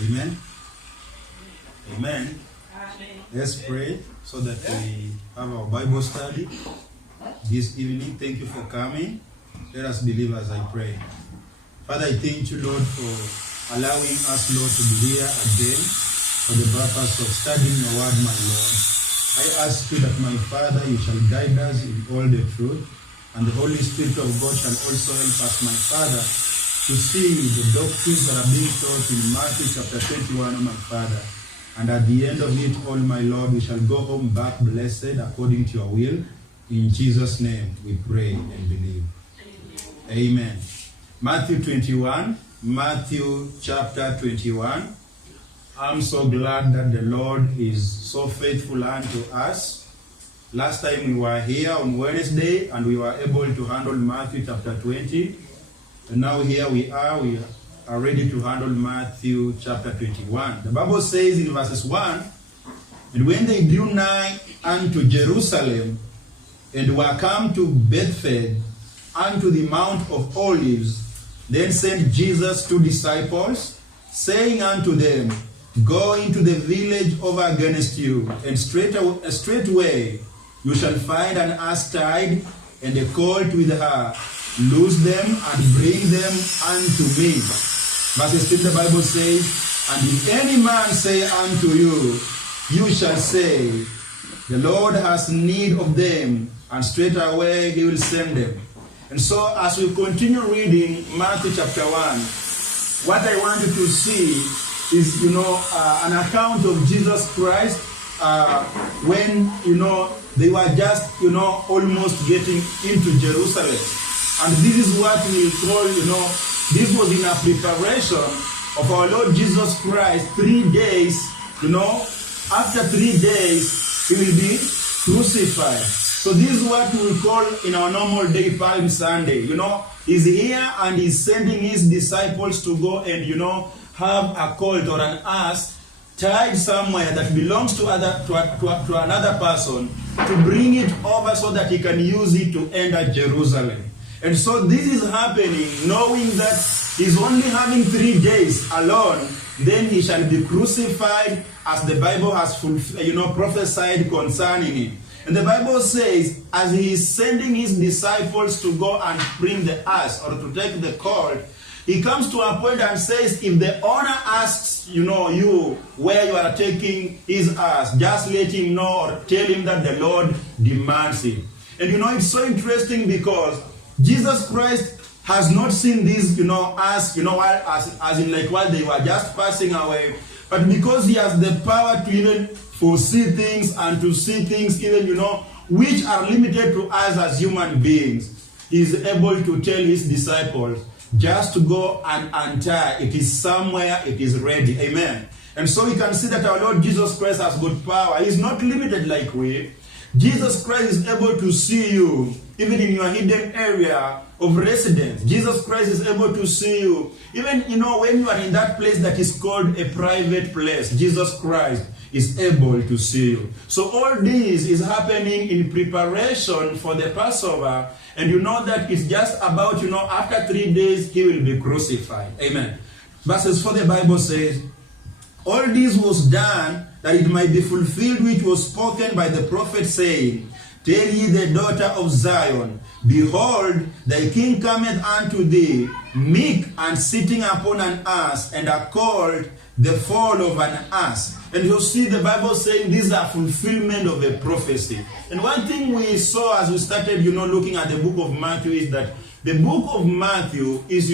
Amen. Amen. Let's pray so that we have our Bible study this evening. Thank you for coming. Let us believe as I pray. Father, I thank you, Lord, for allowing us, Lord, to be here again for the purpose of studying your word, my Lord. I ask you that, my Father, you shall guide us in all the truth, and the Holy Spirit of God shall also help us, my Father, to see the doctrines that are being taught in Matthew chapter 21, my Father. And at the end of it all, my Lord, we shall go home back blessed according to your will. In Jesus' name we pray and believe. Amen. Matthew 21. Matthew chapter 21. I'm so glad that the Lord is so faithful unto us. Last time we were here on Wednesday and we were able to handle Matthew chapter 20. And now here we are ready to handle Matthew chapter 21. The Bible says in verses 1, and when they drew nigh unto Jerusalem, and were come to Bethphage, unto the Mount of Olives, then sent Jesus 2 disciples, saying unto them, Go into the village over against you, and straightway you shall find an ass tied, and a colt with her. Loose them and bring them unto me. Verse 3, the Bible says, And if any man say unto you, you shall say, The Lord has need of them, and straightway he will send them. And so as we continue reading Matthew chapter 1, what I want you to see is, an account of Jesus Christ when, they were just, almost getting into Jerusalem. And this is what we call, this was in a preparation of our Lord Jesus Christ. 3 days, after 3 days, he will be crucified. So this is what we will call in our normal day Palm Sunday. He's here and he's sending his disciples to go and, have a colt or an ass tied somewhere that belongs to another person, to bring it over so that he can use it to enter Jerusalem. And so this is happening, knowing that he's only having 3 days alone, then he shall be crucified, as the Bible has prophesied concerning him. And the Bible says, as he is sending his disciples to go and bring the ass, or to take the colt, he comes to a point and says, if the owner asks, you where you are taking his ass, just let him know or tell him that the Lord demands it. And it's so interesting because Jesus Christ has not seen these, as while they were just passing away, but because he has the power to even foresee things and to see things even, which are limited to us as human beings, he is able to tell his disciples just to go and untie. It is somewhere, it is ready. Amen. And so we can see that our Lord Jesus Christ has got power. He is not limited like we. Jesus Christ is able to see you even in your hidden area of residence. Jesus Christ is able to see you even, when you are in that place that is called a private place. Jesus Christ is able to see you. So all this is happening in preparation for the Passover. And you know that it's just about, after 3 days, he will be crucified. Amen. Verses 4, the Bible says, All this was done that it might be fulfilled which was spoken by the prophet, saying, Tell ye the daughter of Zion, Behold, thy king cometh unto thee, meek and sitting upon an ass, and a colt, the foal of an ass. And you see the Bible saying these are fulfillment of a prophecy. And one thing we saw as we started, looking at the book of Matthew is that the book of Matthew is,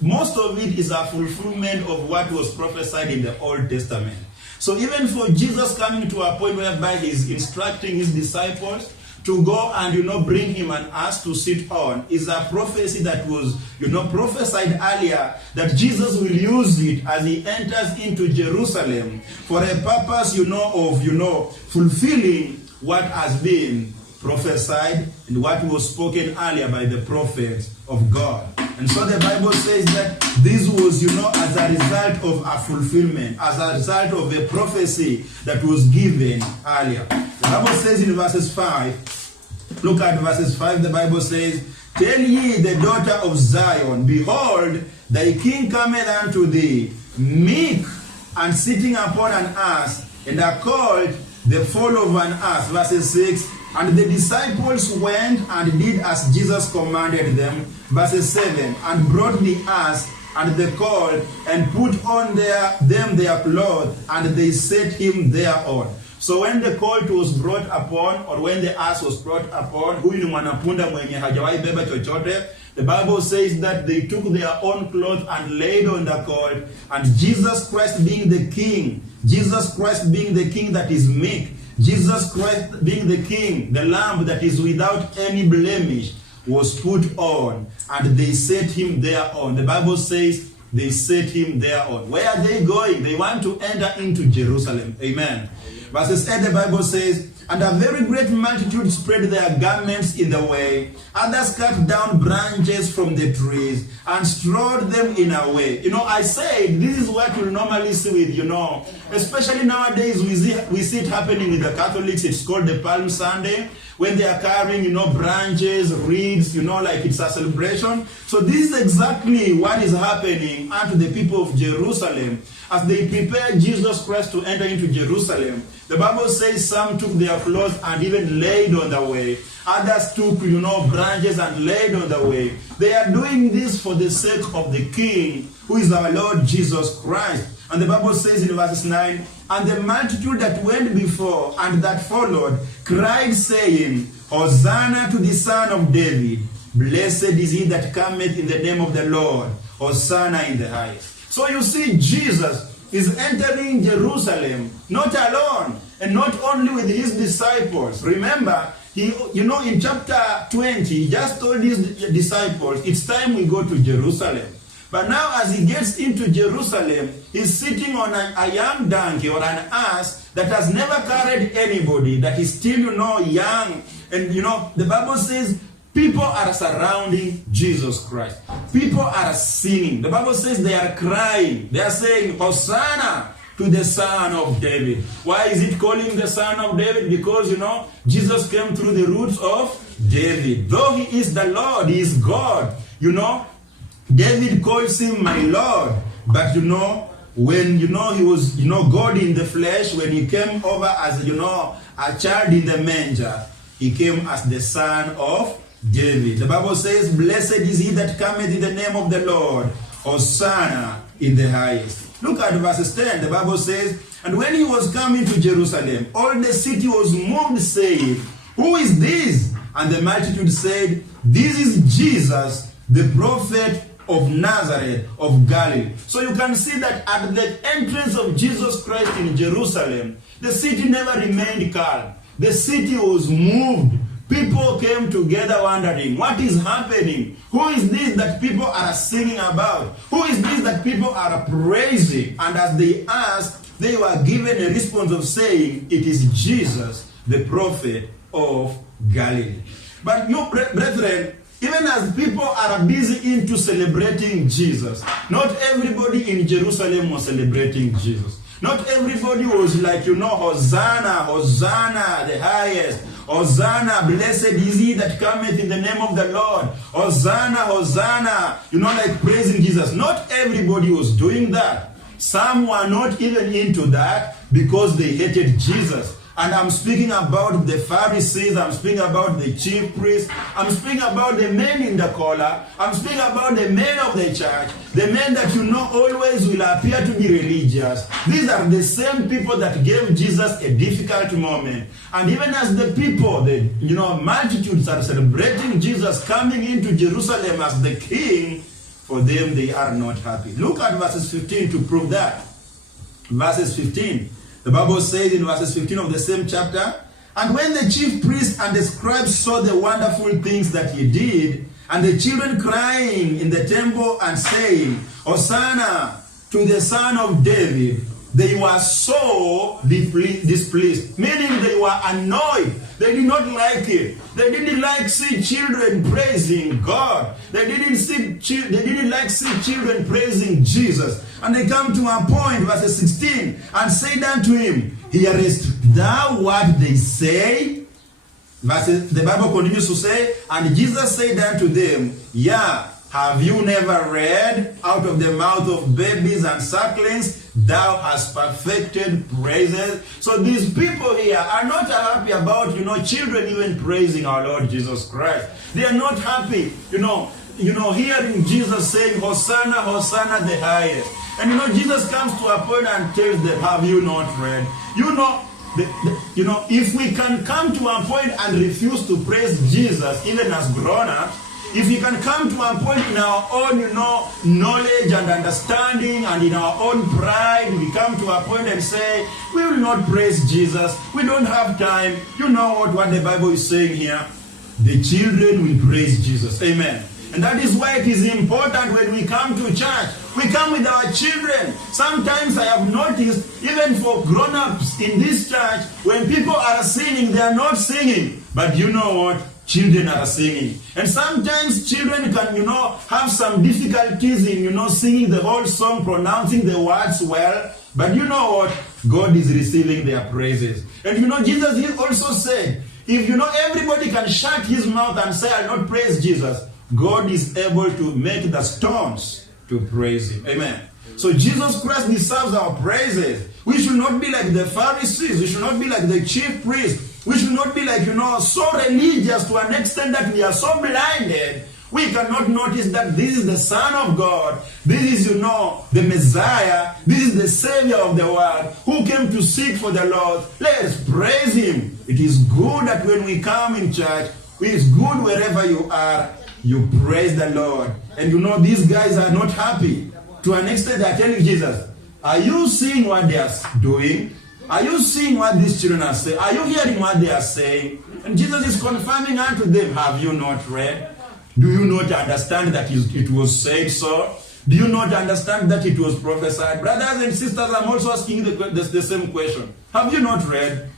most of it is a fulfillment of what was prophesied in the Old Testament. So even for Jesus coming to a point whereby he's instructing his disciples to go and, bring him an ass to sit on, is a prophecy that was, prophesied earlier, that Jesus will use it as he enters into Jerusalem for a purpose, of, fulfilling what has been prophesied and what was spoken earlier by the prophets of God. And so the Bible says that this was, as a result of a fulfillment, as a result of a prophecy that was given earlier. The Bible says in verses 5, look at verses 5, the Bible says, Tell ye the daughter of Zion, behold, thy king cometh unto thee, meek and sitting upon an ass, and are called the foal of an ass. Verses 6. And the disciples went and did as Jesus commanded them. Verses 7. And brought the ass and the colt, and put on them their clothes, and they set him thereon. So when the colt was brought upon, or when the ass was brought upon, huyu ni mwanapunda mwenye hajawahi beba chochote, the Bible says that they took their own clothes and laid on the colt, and Jesus Christ being the king, Jesus Christ being the king that is meek, Jesus Christ being the king, the lamb that is without any blemish, was put on, and they set him thereon. The Bible says they set him thereon. Where are they going? They want to enter into Jerusalem. Amen. Verses 8, the Bible says, and a very great multitude spread their garments in the way. Others cut down branches from the trees and strewed them in a way. I say this is what you normally see with, especially nowadays we see it happening with the Catholics. It's called the Palm Sunday, when they are carrying, branches, reeds, like it's a celebration. So this is exactly what is happening unto the people of Jerusalem as they prepare Jesus Christ to enter into Jerusalem. The Bible says some took their clothes and even laid on the way. Others took, branches and laid on the way. They are doing this for the sake of the King, who is our Lord Jesus Christ. And the Bible says in verses 9, and the multitude that went before and that followed cried, saying, Hosanna to the Son of David. Blessed is he that cometh in the name of the Lord. Hosanna in the highest. So you see, Jesus is entering Jerusalem, not alone, and not only with his disciples. Remember, in chapter 20, he just told his disciples, it's time we go to Jerusalem. But now as he gets into Jerusalem, he's sitting on a young donkey or an ass that has never carried anybody, that is still, young. And, the Bible says people are surrounding Jesus Christ. People are singing. The Bible says they are crying. They are saying, Hosanna to the Son of David. Why is it calling the Son of David? Because, Jesus came through the roots of David. Though he is the Lord, he is God, David calls him my Lord, but when he was God in the flesh, when he came over as a child in the manger, he came as the Son of David. The Bible says, blessed is he that cometh in the name of the Lord, Hosanna in the highest. Look at verses 10. The Bible says, and when he was coming to Jerusalem, all the city was moved, saying, who is this? And the multitude said, this is Jesus, the prophet of Nazareth of Galilee. So you can see that at the entrance of Jesus Christ in Jerusalem, the city never remained calm. The city was moved. People came together wondering, what is happening? Who is this that people are singing about? Who is this that people are praising? And as they asked, they were given a response of saying, it is Jesus, the prophet of Galilee. But brethren, even as people are busy into celebrating Jesus, not everybody in Jerusalem was celebrating Jesus. Not everybody was like, Hosanna, Hosanna, the highest. Hosanna, blessed is he that cometh in the name of the Lord. Hosanna, Hosanna, like praising Jesus. Not everybody was doing that. Some were not even into that because they hated Jesus. And I'm speaking about the Pharisees, I'm speaking about the chief priests, I'm speaking about the men in the collar, I'm speaking about the men of the church, the men that always will appear to be religious. These are the same people that gave Jesus a difficult moment. And even as the people, the multitudes are celebrating Jesus coming into Jerusalem as the king, for them they are not happy. Look at verses 15 to prove that. Verses 15. The Bible says in verses 15 of the same chapter, and when the chief priests and the scribes saw the wonderful things that he did, and the children crying in the temple and saying, Hosanna to the Son of David, they were so displeased, meaning they were annoyed. They did not like it. They didn't like see children praising God. They didn't like see children praising Jesus. And they come to a point, verse 16, and said unto him, hearest thou what they say? The Bible continues to say, and Jesus said unto them, yeah, have you never read, out of the mouth of babies and sucklings, thou hast perfected praises? So these people here are not happy about, children even praising our Lord Jesus Christ. They are not happy, hearing Jesus saying, Hosanna, Hosanna the highest. And Jesus comes to a point and tells them, have you not read? If we can come to a point and refuse to praise Jesus, even as grown-ups, if we can come to a point in our own, knowledge and understanding and in our own pride, we come to a point and say, we will not praise Jesus. We don't have time. You know what the Bible is saying here? The children will praise Jesus. Amen. And that is why it is important when we come to church. We come with our children. Sometimes I have noticed, even for grown-ups in this church, when people are singing, they are not singing. But you know what? Children are singing. And sometimes children can, have some difficulties in, singing the whole song, pronouncing the words well. But you know what? God is receiving their praises. And Jesus also said, if everybody can shut his mouth and say, I'll not praise Jesus, God is able to make the stones to praise him. Amen. So Jesus Christ deserves our praises. We should not be like the Pharisees. We should not be like the chief priests. We should not be like, so religious to an extent that we are so blinded. We cannot notice that this is the Son of God. This is, the Messiah. This is the Savior of the world who came to seek for the Lord. Let's praise him. It is good that when we come in church, it is good wherever you are, you praise the Lord. And these guys are not happy. To an extent, they are telling Jesus, are you seeing what they are doing? Are you seeing what these children are saying? Are you hearing what they are saying? And Jesus is confirming unto them, have you not read? Do you not understand that it was said so? Do you not understand that it was prophesied? Brothers and sisters, I'm also asking the same question. Have you not read?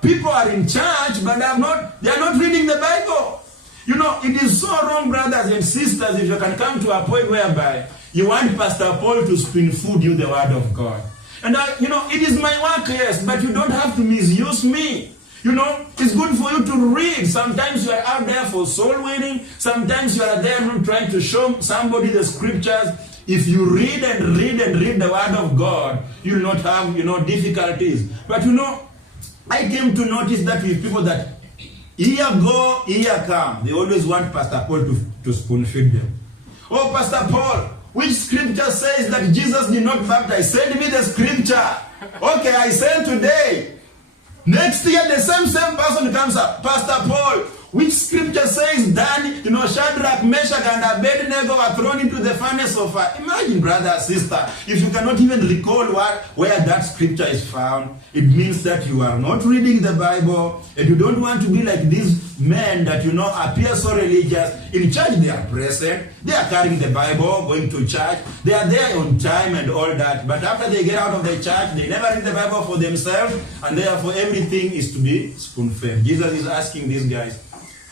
People are in church, but they are not reading the Bible. It is so wrong, brothers and sisters, if you can come to a point whereby you want Pastor Paul to spoon food you the word of God. And it is my work, yes, but you don't have to misuse me. It's good for you to read. Sometimes you are out there for soul winning. Sometimes you are there trying to show somebody the scriptures. If you read and read and read the word of God, you will not have, difficulties. But I came to notice that with people that here go, here come, they always want Pastor Paul to spoon feed them. Oh, Pastor Paul, which scripture says that Jesus did not baptize? Send me the scripture. Okay, I send today. Next year, the same person comes up. Pastor Paul, which scripture says that, Shadrach, Meshach, and Abednego are thrown into the furnace of fire? Imagine, brother, sister, if you cannot even recall where that scripture is found, it means that you are not reading the Bible, and you don't want to be like these men that, appear so religious. In church, they are present, they are carrying the Bible, going to church, they are there on time and all that, but after they get out of the church, they never read the Bible for themselves, and therefore everything is to be spoon-fed. Jesus is asking these guys,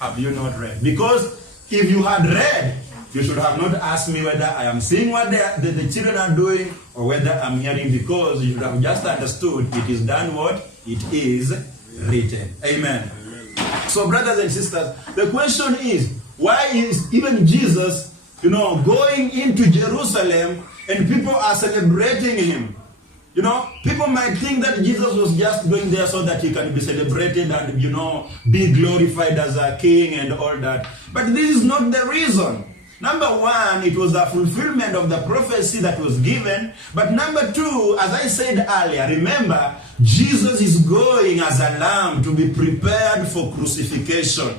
have you not read? Because if you had read, you should have not asked me whether I am seeing what the children are doing or whether I'm hearing, because you should have just understood it is done what? It is written. Amen. So brothers and sisters, the question is, why is even Jesus, going into Jerusalem and people are celebrating him? People might think that Jesus was just going there so that he can be celebrated and, be glorified as a king and all that. But this is not the reason. Number one, it was a fulfillment of the prophecy that was given. But number two, as I said earlier, remember, Jesus is going as a lamb to be prepared for crucifixion.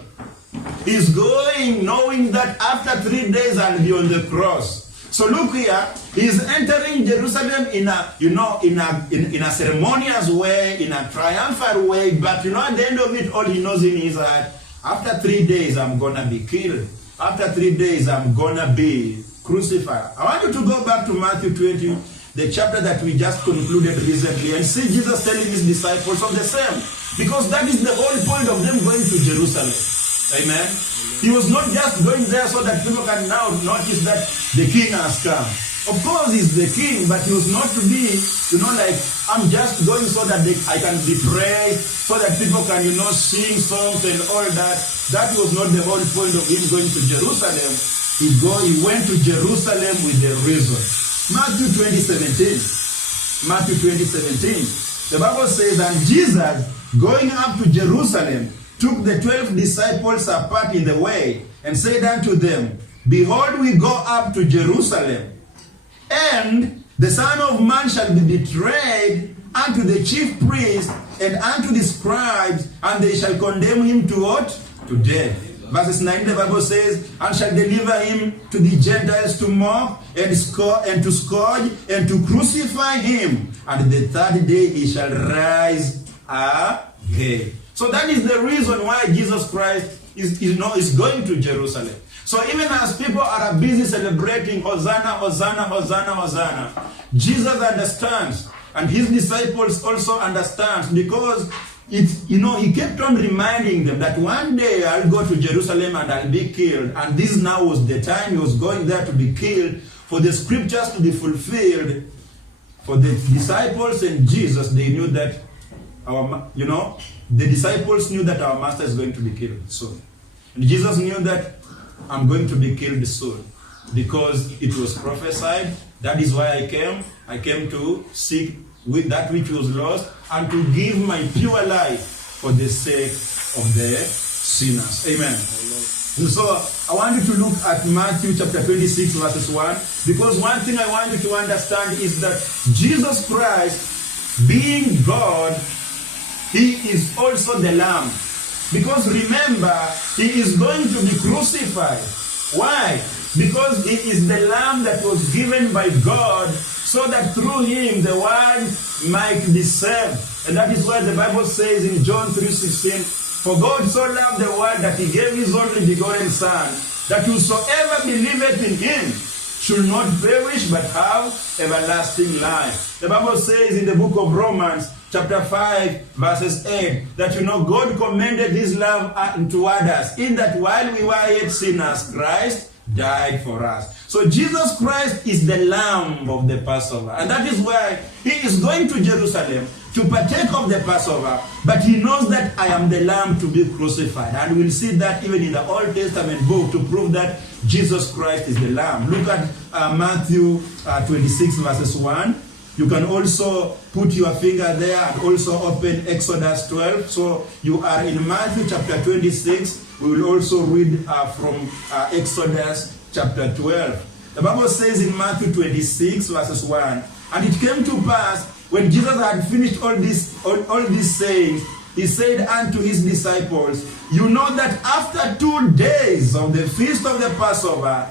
He's going knowing that after 3 days I'll be on the cross. So look here, he's entering Jerusalem in a ceremonious way, in a triumphal way, but at the end of it, all he knows in his heart, after 3 days I'm gonna be killed. After 3 days I'm gonna be crucified. I want you to go back to Matthew 20, the chapter that we just concluded recently, and see Jesus telling his disciples of the same. Because that is the whole point of them going to Jerusalem. Amen. He was not just going there so that people can now notice that the king has come. Of course, he's the king, but he was not to be, like, I'm just going so that I can be praised, so that people can, sing songs and all that. That was not the whole point of him going to Jerusalem. He went to Jerusalem with a reason. Matthew 20:17. Matthew 20:17. The Bible says, and Jesus, going up to Jerusalem, took the 12 disciples apart in the way, and said unto them, behold, we go up to Jerusalem, and the Son of Man shall be betrayed unto the chief priests and unto the scribes, and they shall condemn him to what? To death. Verses 9, the Bible says, and shall deliver him to the Gentiles to mock and to scourge and to crucify him. And the third day he shall rise again. So that is the reason why Jesus Christ is going to Jerusalem. So even as people are busy celebrating Hosanna, Hosanna, Hosanna, Hosanna, Jesus understands, and his disciples also understand, because he kept on reminding them that one day I'll go to Jerusalem and I'll be killed. And this now was the time he was going there to be killed, for the scriptures to be fulfilled. For the disciples and Jesus, they knew that the disciples knew that our master is going to be killed soon. And Jesus knew that I'm going to be killed soon, because it was prophesied. That is why I came. I came to seek with that which was lost, and to give my pure life for the sake of the sinners. Amen. And so I want you to look at Matthew chapter 26 verses 1, because one thing I want you to understand is that Jesus Christ, being God, he is also the Lamb. Because remember, he is going to be crucified. Why? Because he is the Lamb that was given by God, so that through him the world might be saved. And that is why the Bible says in John 3:16, for God so loved the world that he gave his only begotten Son, that whosoever believeth in him should not perish but have everlasting life. The Bible says in the book of Romans chapter 5 verses 8 that God commended his love toward us, in that while we were yet sinners, Christ died for us. So Jesus Christ is the Lamb of the Passover. And that is why he is going to Jerusalem to partake of the Passover. But he knows that I am the Lamb to be crucified. And we'll see that even in the Old Testament book to prove that Jesus Christ is the Lamb. Look at Matthew 26 verses 1. You can also put your finger there and also open Exodus 12. So you are in Matthew chapter 26. We will also read from Exodus chapter 12. The Bible says in Matthew 26 verses 1, and it came to pass, when Jesus had finished all these sayings, he said unto his disciples, you know that after 2 days of the feast of the Passover,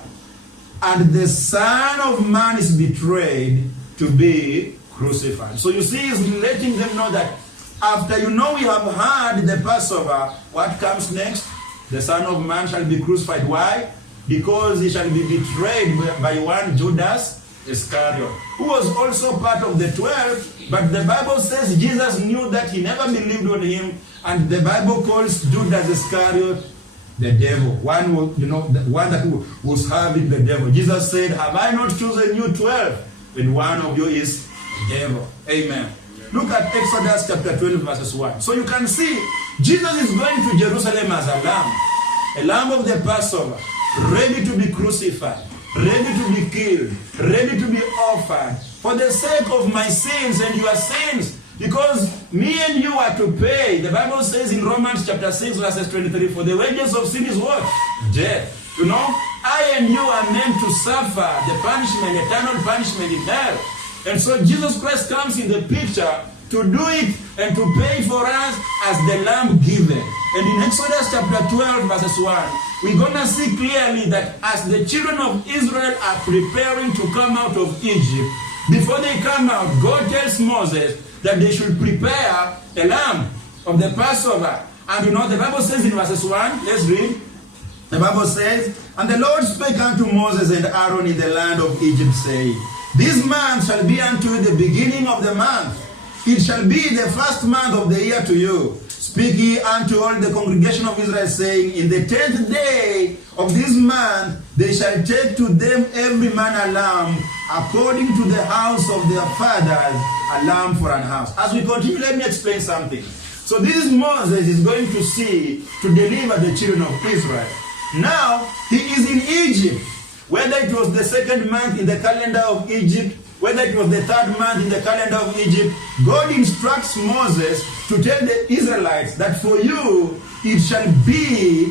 and the Son of Man is betrayed to be crucified. So you see, he's letting them know that after we have had the Passover, what comes next? The Son of Man shall be crucified. Why? Because he shall be betrayed by one Judas Iscariot, who was also part of the 12, but the Bible says Jesus knew that he never believed on him, and the Bible calls Judas Iscariot the devil, one that was having the devil. Jesus said, have I not chosen you 12, when one of you is the devil? Amen. Look at Exodus chapter 12 verses 1. So you can see, Jesus is going to Jerusalem as a lamb of the Passover, ready to be crucified, ready to be killed, ready to be offered for the sake of my sins and your sins. Because me and you are to pay. The Bible says in Romans chapter 6 verses 23, for the wages of sin is what? Death. I and you are meant to suffer the punishment, eternal punishment in hell. And so Jesus Christ comes in the picture to do it and to pay for us as the lamb given. And in Exodus chapter 12 verses 1, we're going to see clearly that as the children of Israel are preparing to come out of Egypt, before they come out, God tells Moses that they should prepare a lamb of the Passover. And the Bible says in verses 1, let's read. The Bible says, and the Lord spake unto Moses and Aaron in the land of Egypt, saying, this month shall be unto you the beginning of the month. It shall be the first month of the year to you. Speak ye unto all the congregation of Israel, saying, in the 10th day of this month they shall take to them every man a lamb according to the house of their fathers, a lamb for an house. As we continue, let me explain something. So this is Moses is going to see to deliver the children of Israel. Now, he is in Egypt. Whether it was the second month in the calendar of Egypt, whether it was the third month in the calendar of Egypt, God instructs Moses to tell the Israelites that for you, it shall be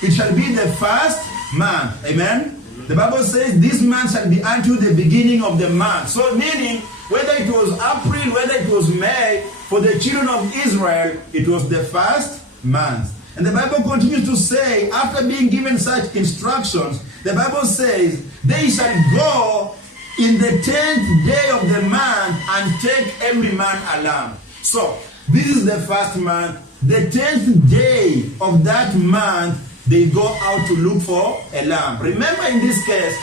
the first month. Amen? The Bible says this month shall be unto the beginning of the month. So meaning, whether it was April, whether it was May, for the children of Israel, it was the first month. And the Bible continues to say, after being given such instructions, the Bible says, they shall go in the 10th day of the month and take every man a lamb. So, this is the first month. The 10th day of that month, they go out to look for a lamb. Remember, in this case,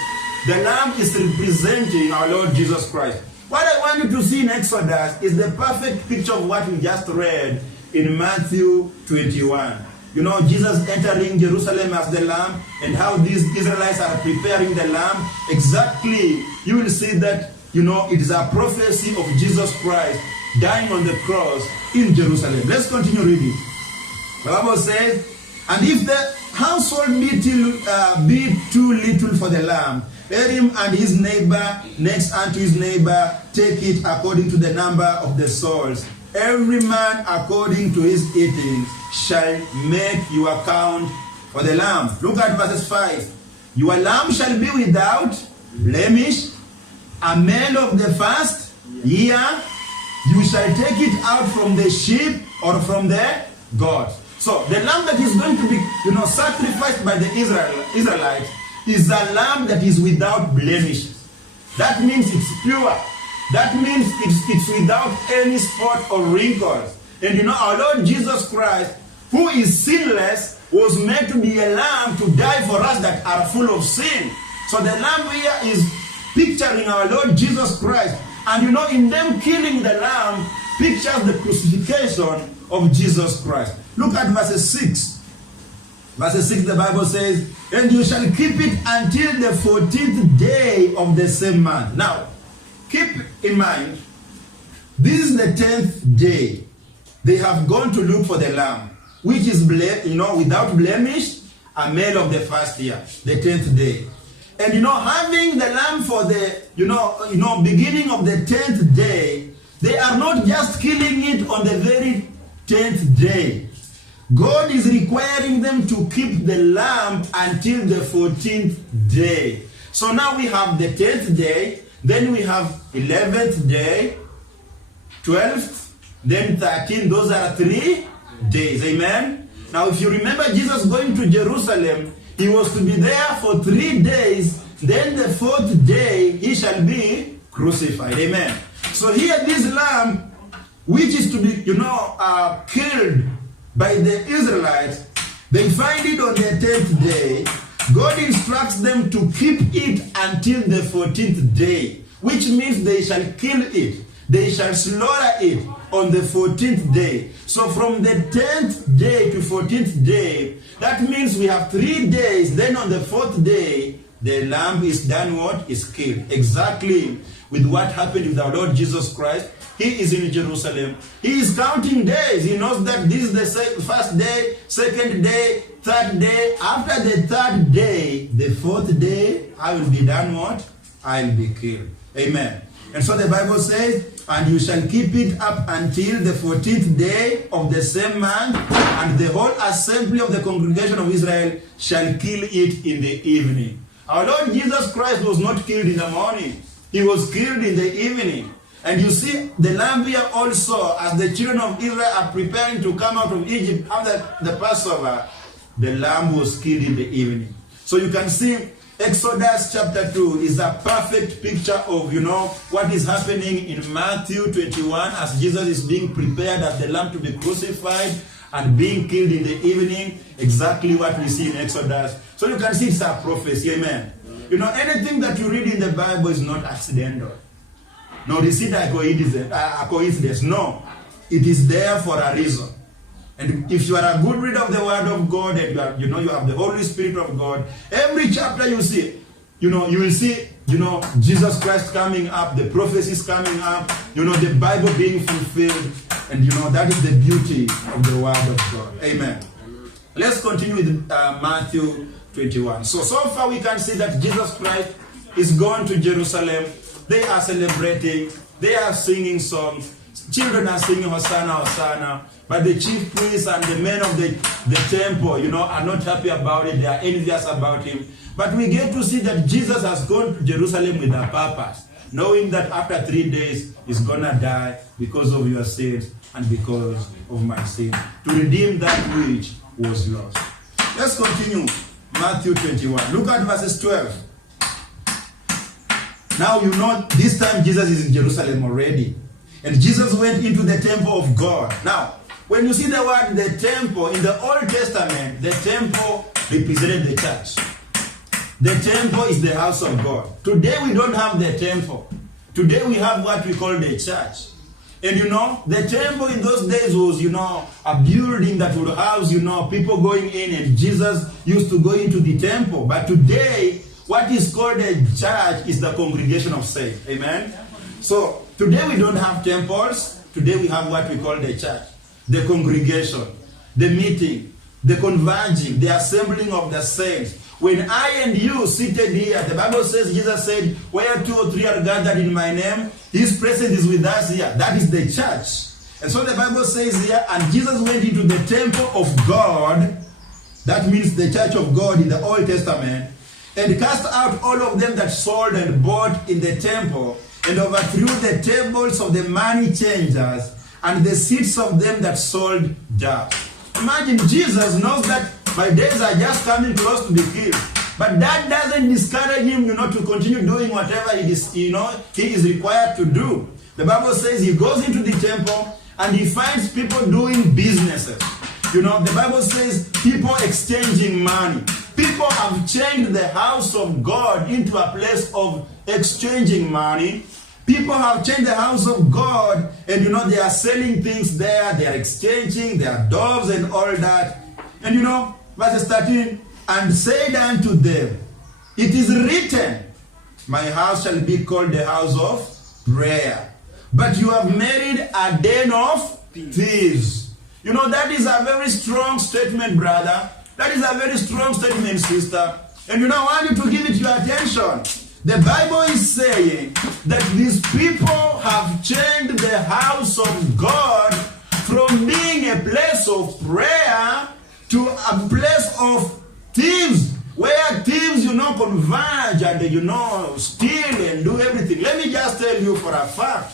the lamb is representing our Lord Jesus Christ. What I want you to see in Exodus is the perfect picture of what we just read in Matthew 21. You know, Jesus entering Jerusalem as the lamb, and how these Israelites are preparing the lamb. Exactly, you will see that, you know, it is a prophecy of Jesus Christ dying on the cross in Jerusalem. Let's continue reading. The Bible says, and if the household be too little for the lamb, let him and his neighbor next unto his neighbor take it according to the number of the souls. Every man according to his eating shall make you account for the lamb. Look at verses 5. Your lamb shall be without blemish, a male of the first year. You shall take it out from the sheep or from the goat. So the lamb that is going to be, you know, sacrificed by the Israelites is a lamb that is without blemish. That means it's pure. That means it's without any spot or wrinkles. And you know, our Lord Jesus Christ, who is sinless, was meant to be a lamb to die for us that are full of sin. So the lamb here is picturing our Lord Jesus Christ. And you know, in them killing the lamb, pictures the crucifixion of Jesus Christ. Look at verse 6. Verse 6, the Bible says, and you shall keep it until the 14th day of the same month. Now, keep in mind, this is the 10th day. They have gone to look for the lamb, which is, without blemish, a male of the first year, the 10th day. And you know, having the lamb for the, beginning of the 10th day, they are not just killing it on the very 10th day. God is requiring them to keep the lamb until the 14th day. So now we have the 10th day, then we have 11th day, 12th, then 13th. Those are 3 days. Amen? Now if you remember Jesus going to Jerusalem, he was to be there for 3 days. Then the 4th day, he shall be crucified. Amen? So here this lamb, which is to be, killed by the Israelites, they find it on the 10th day. God instructs them to keep it until the 14th day, which means they shall kill it. They shall slaughter it on the 14th day. So from the 10th day to 14th day, that means we have 3 days. Then on the 4th day, the lamb is done what? Is killed. Exactly with what happened with our Lord Jesus Christ. He is in Jerusalem. He is counting days. He knows that this is the first day, second day, third day. After the third day, the 4th day, I will be done what? I will be killed. Amen. And so the Bible says, and you shall keep it up until the 14th day of the same month, and the whole assembly of the congregation of Israel shall kill it in the evening. Our Lord Jesus Christ was not killed in the morning. He was killed in the evening. And you see the lamb here also, as the children of Israel are preparing to come out of Egypt after the Passover, the lamb was killed in the evening. So you can see Exodus chapter 2 is a perfect picture of, what is happening in Matthew 21 as Jesus is being prepared as the lamb to be crucified and being killed in the evening. Exactly what we see in Exodus. So you can see it's a prophecy. Amen. Anything that you read in the Bible is not accidental. Nor is it a coincidence. No. It is there for a reason. And if you are a good reader of the Word of God, and you have the Holy Spirit of God, every chapter you see, you will see Jesus Christ coming up, the prophecies coming up, the Bible being fulfilled. And that is the beauty of the Word of God. Amen. Let's continue with Matthew 21. So far we can see that Jesus Christ is going to Jerusalem. They are celebrating. They are singing songs. Children are singing Hosanna, Hosanna. But the chief priests and the men of the temple, are not happy about it. They are envious about him. But we get to see that Jesus has gone to Jerusalem with a purpose, knowing that after 3 days he's going to die because of your sins and because of my sin, to redeem that which was lost. Let's continue. Matthew 21. Look at verses 12. Now this time Jesus is in Jerusalem already. And Jesus went into the temple of God. Now, when you see the word the temple, in the Old Testament, the temple represented the church. The temple is the house of God. Today we don't have the temple. Today we have what we call the church. And the temple in those days was, a building that would house, people going in, and Jesus used to go into the temple. But today, what is called a church is the congregation of saints. Amen? So, today we don't have temples. Today we have what we call the church. The congregation, the meeting, the converging, the assembling of the saints. When I and you seated here, the Bible says, Jesus said, where 2 or 3 are gathered in my name, his presence is with us here. That is the church. And so the Bible says here, and Jesus went into the temple of God, that means the church of God in the Old Testament, and cast out all of them that sold and bought in the temple, and overthrew the tables of the money changers, and the seats of them that sold doves. Imagine, Jesus knows that my days are just coming close to be killed. But that doesn't discourage him, to continue doing whatever he is required to do. The Bible says he goes into the temple and he finds people doing businesses. The Bible says people exchanging money. People have changed the house of God into a place of exchanging money. People have changed the house of God, and they are selling things there, they are exchanging, they are doves and all that. And verse 13, and said unto them, it is written, my house shall be called the house of prayer, but you have made it a den of thieves. That is a very strong statement, brother. That is a very strong statement, sister. And I want you to give it your attention. The Bible is saying that these people have changed the house of God from being a place of prayer to a place of thieves, where thieves, converge and, steal and do everything. Let me just tell you for a fact.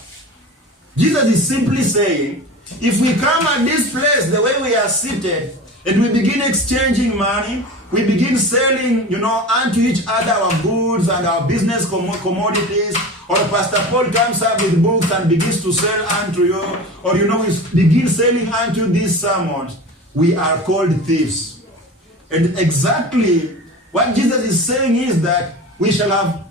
Jesus is simply saying, if we come at this place the way we are seated, and we begin exchanging money, we begin selling, unto each other our goods and our business commodities, or Pastor Paul comes up with books and begins to sell unto you, or, we begin selling unto these sermons, we are called thieves. And exactly what Jesus is saying is that we shall have,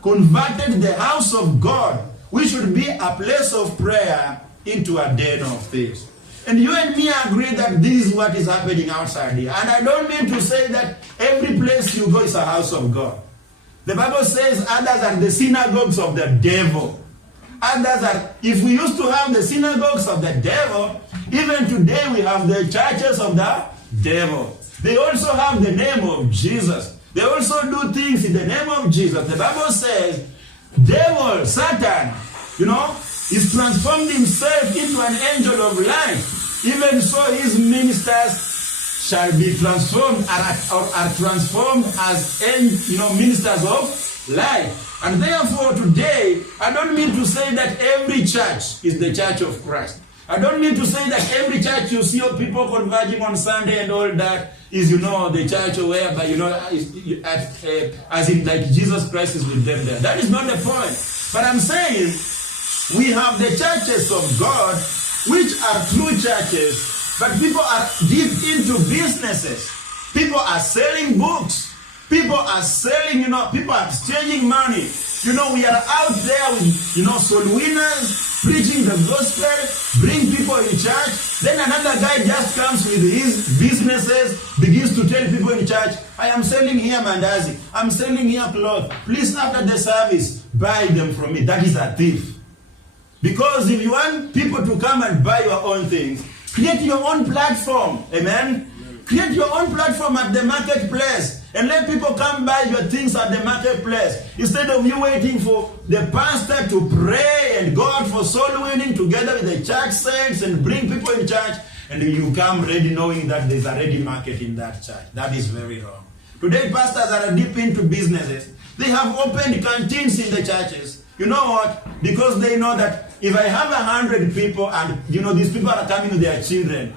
converted the house of God. We should be a place of prayer into a den of thieves. And you and me agree that this is what is happening outside here. And I don't mean to say that every place you go is a house of God. The Bible says others are the synagogues of the devil. Others are, if we used to have the synagogues of the devil, even today we have the churches of the devil. They also have the name of Jesus. They also do things in the name of Jesus. The Bible says, devil, Satan, he's transformed himself into an angel of light. Even so, his ministers shall be transformed, are transformed as ministers of light. And therefore, today, I don't mean to say that every church is the church of Christ. I don't mean to say that every church you see people converging on Sunday and all that is, the church whereby, as in like Jesus Christ is with them there. That is not the point. But I'm saying, we have the churches of God, which are true churches, but people are deep into businesses. People are selling books. People are selling, people are exchanging money. We are out there with, soul winners. preaching the gospel, bring people in church. Then another guy just comes with his businesses, begins to tell people in church, I am selling here mandazi, I'm selling here clothes. Please, after the service, buy them from me. That is a thief. Because if you want people to come and buy your own things, create your own platform. Amen? Create your own platform at the marketplace and let people come buy your things at the marketplace. Instead of you waiting for the pastor to pray and God for soul winning together with the church saints and bring people in church, and you come ready knowing that there's a ready market in that church. That is very wrong. Today pastors are deep into businesses. They have opened canteens in the churches. You know what? Because they know that if I have 100 people and these people are coming with their children,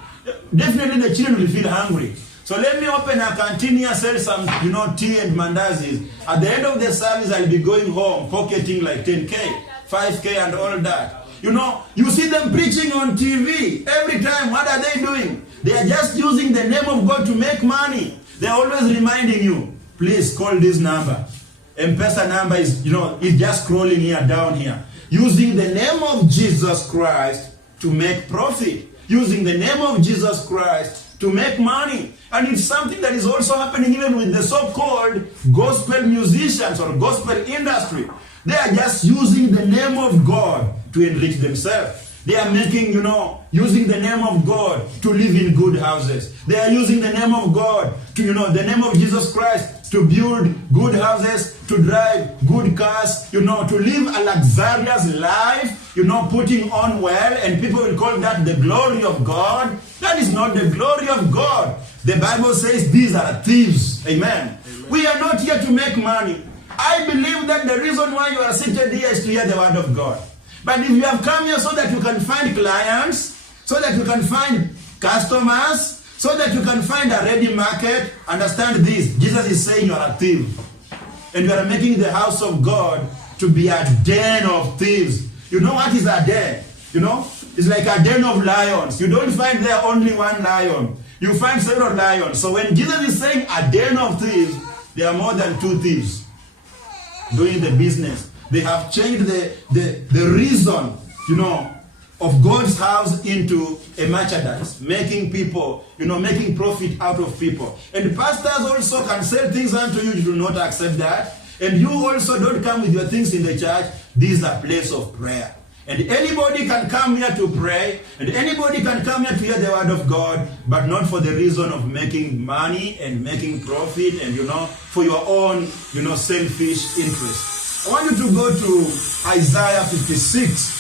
definitely the children will feel hungry. So let me open a canteen here, sell some, tea and mandazis. At the end of the service, I'll be going home, pocketing like 10K, 5K and all that. You see them preaching on TV every time. What are they doing? They are just using the name of God to make money. They're always reminding you, please call this number. M-Pesa number is, is just scrolling here, down here. Using the name of Jesus Christ to make profit. Using the name of Jesus Christ to make money. And it's something that is also happening even with the so-called gospel musicians or gospel industry. They are just using the name of God to enrich themselves. They are making, using the name of God to live in good houses. They are using the name of God to, the name of Jesus Christ to build good houses, to drive good cars, to live a luxurious life, putting on well, and people will call that the glory of God. That is not the glory of God. The Bible says these are thieves. Amen. We are not here to make money. I believe that the reason why you are seated here is to hear the word of God. But if you have come here so that you can find clients, so that you can find customers, so that you can find a ready market, understand this. Jesus is saying you are a thief. And you are making the house of God to be a den of thieves. You know what is a den? It's like a den of lions. You don't find there only one lion. You find several lions. So when Jesus is saying a den of thieves, there are more than two thieves doing the business. They have changed the reason, of God's house into a merchandise, making people, making profit out of people. And pastors also can sell things unto you. You do not accept that. And you also don't come with your things in the church. This is a place of prayer. And anybody can come here to pray, and anybody can come here to hear the word of God, but not for the reason of making money and making profit and, for your own, selfish interest. I want you to go to Isaiah 56.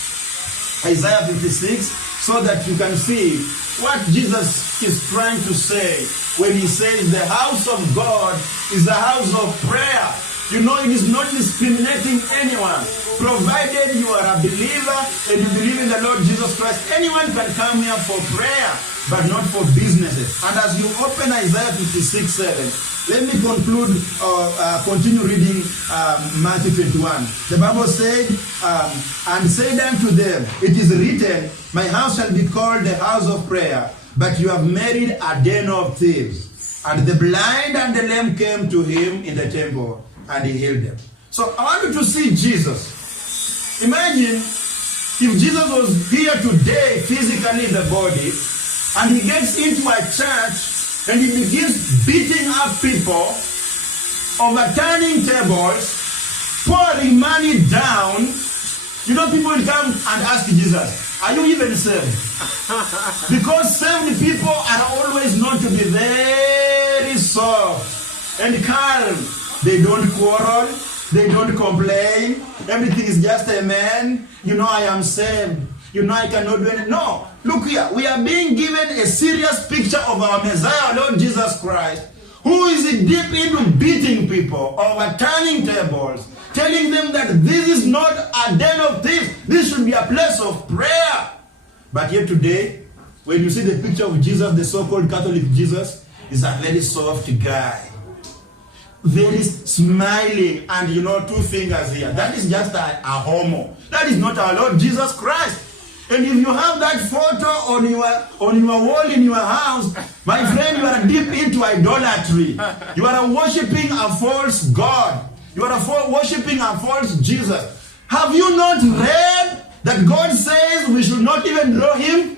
Isaiah 56, so that you can see what Jesus is trying to say when he says the house of God is a house of prayer. It is not discriminating anyone. Provided you are a believer and you believe in the Lord Jesus Christ, anyone can come here for prayer, but not for businesses. And as you open Isaiah 56:7, let me continue reading Matthew 21. The Bible said, and said unto them, it is written, my house shall be called the house of prayer, but you have made it a den of thieves. And the blind and the lame came to him in the temple, and he healed them. So I want you to see Jesus. Imagine if Jesus was here today physically in the body, and he gets into a church and he begins beating up people, overturning tables, pouring money down. People will come and ask Jesus, are you even saved? Because saved people are always known to be very soft and calm. They don't quarrel. They don't complain. Everything is just amen. I am saved. I cannot do anything. No. Look here. We are being given a serious picture of our Messiah, Lord Jesus Christ, who is deep into beating people, overturning tables, telling them that this is not a den of thieves. This should be a place of prayer. But yet today, when you see the picture of Jesus, the so-called Catholic Jesus, is a very soft guy. Very smiling and two fingers here. That is just a homo. That is not our Lord Jesus Christ. And if you have that photo on your wall in your house, my friend, you are deep into idolatry. You are worshiping a false God. You are worshiping a false Jesus. Have you not read That God says we should not even draw him.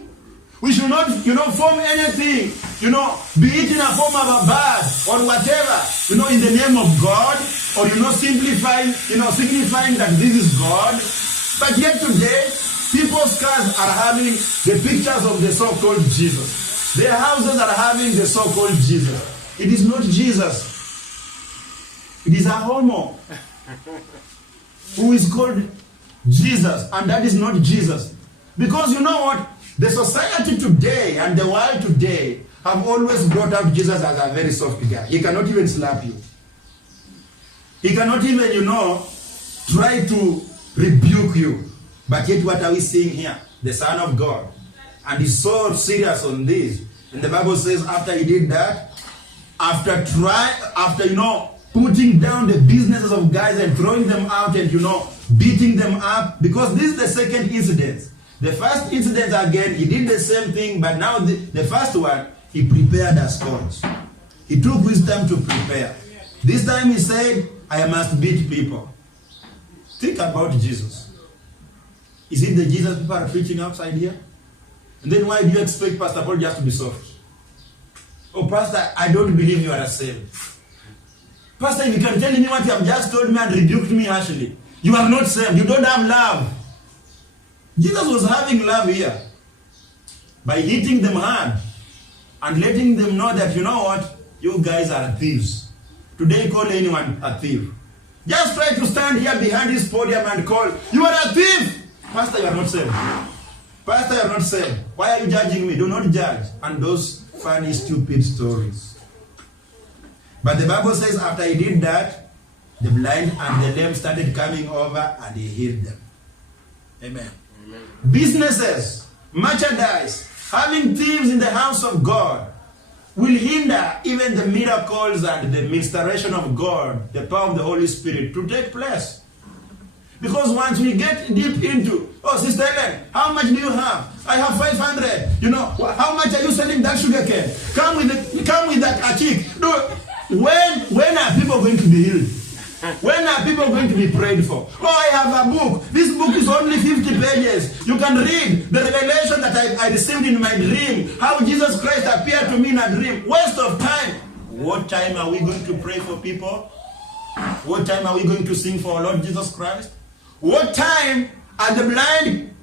We should not, form anything, be it in a form of a bird or whatever, in the name of God, or, signifying that this is God. But yet today, people's cars are having the pictures of the so-called Jesus. Their houses are having the so-called Jesus. It is not Jesus. It is a homo who is called Jesus, and that is not Jesus. Because you know what? The society today and the world today have always brought up Jesus as a very soft guy. He cannot even slap you. He cannot even, try to rebuke you. But yet what are we seeing here? The Son of God. And he's so serious on this. And the Bible says after he did that, after putting down the businesses of guys and throwing them out and, beating them up, because this is the second incident. The first incident again, he did the same thing, but now the first one, he prepared a scourge. He took wisdom to prepare. This time he said, I must beat people. Think about Jesus. Is it the Jesus people are preaching outside here? And then why do you expect Pastor Paul just to be soft? Oh, Pastor, I don't believe you are saved. Pastor, if you can tell me what you have just told me and rebuked me harshly, you are not saved. You don't have love. Jesus was having love here by hitting them hard and letting them know that, you guys are thieves. Today, call anyone a thief. Just try to stand here behind this podium and call, you are a thief. Pastor, you are not saved. Pastor, you are not saved. Why are you judging me? Do not judge. And those funny, stupid stories. But the Bible says after he did that, the blind and the lame started coming over and he healed them. Amen. Amen. Businesses, merchandise, having thieves in the house of God will hinder even the miracles and the ministration of God, the power of the Holy Spirit to take place. Because once we get deep into, oh, Sister Ellen, how much do you have? I have 500. How much are you selling that sugar cane? Come with that chick. No. When are people going to be healed? When are people going to be prayed for? Oh, I have a book. This book is only 50 pages. You can read the revelation that I received in my dream. How Jesus Christ appeared to me in a dream. Waste of time. What time are we going to pray for people? What time are we going to sing for our Lord Jesus Christ? What time are the blind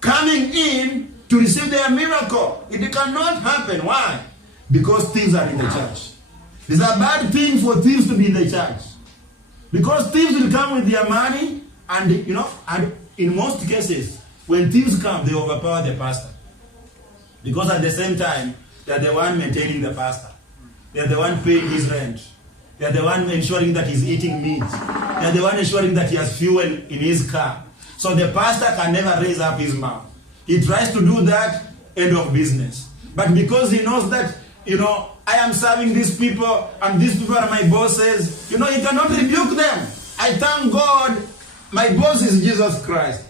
coming in to receive their miracle? It cannot happen. Why? Because thieves are in the church. It's a bad thing for thieves to be in the church. Because thieves will come with their money and, and in most cases, when thieves come, they overpower the pastor. Because at the same time, they're the one maintaining the pastor. They're the one paying his rent. They're the one ensuring that he's eating meat. They're the one ensuring that he has fuel in his car. So the pastor can never raise up his mouth. He tries to do that, end of business. But because he knows that, I am serving these people and these people are my bosses, he cannot rebuke them. I thank God my boss is Jesus Christ.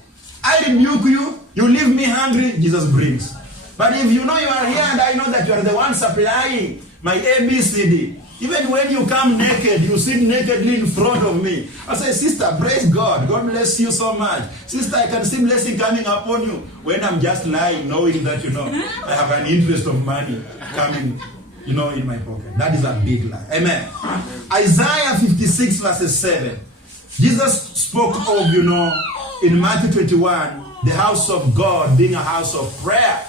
I rebuke you, you leave me hungry, Jesus brings. But if you are here and I know that you are the one supplying my ABCD, even when you come naked, you sit nakedly in front of me. I say, sister, praise God. God bless you so much. Sister, I can see blessing coming upon you. When I'm just lying, knowing that, I have an interest of money coming, in my pocket. That is a big lie. Amen. Isaiah 56 verses 7. Jesus spoke of, in Matthew 21, the house of God being a house of prayer.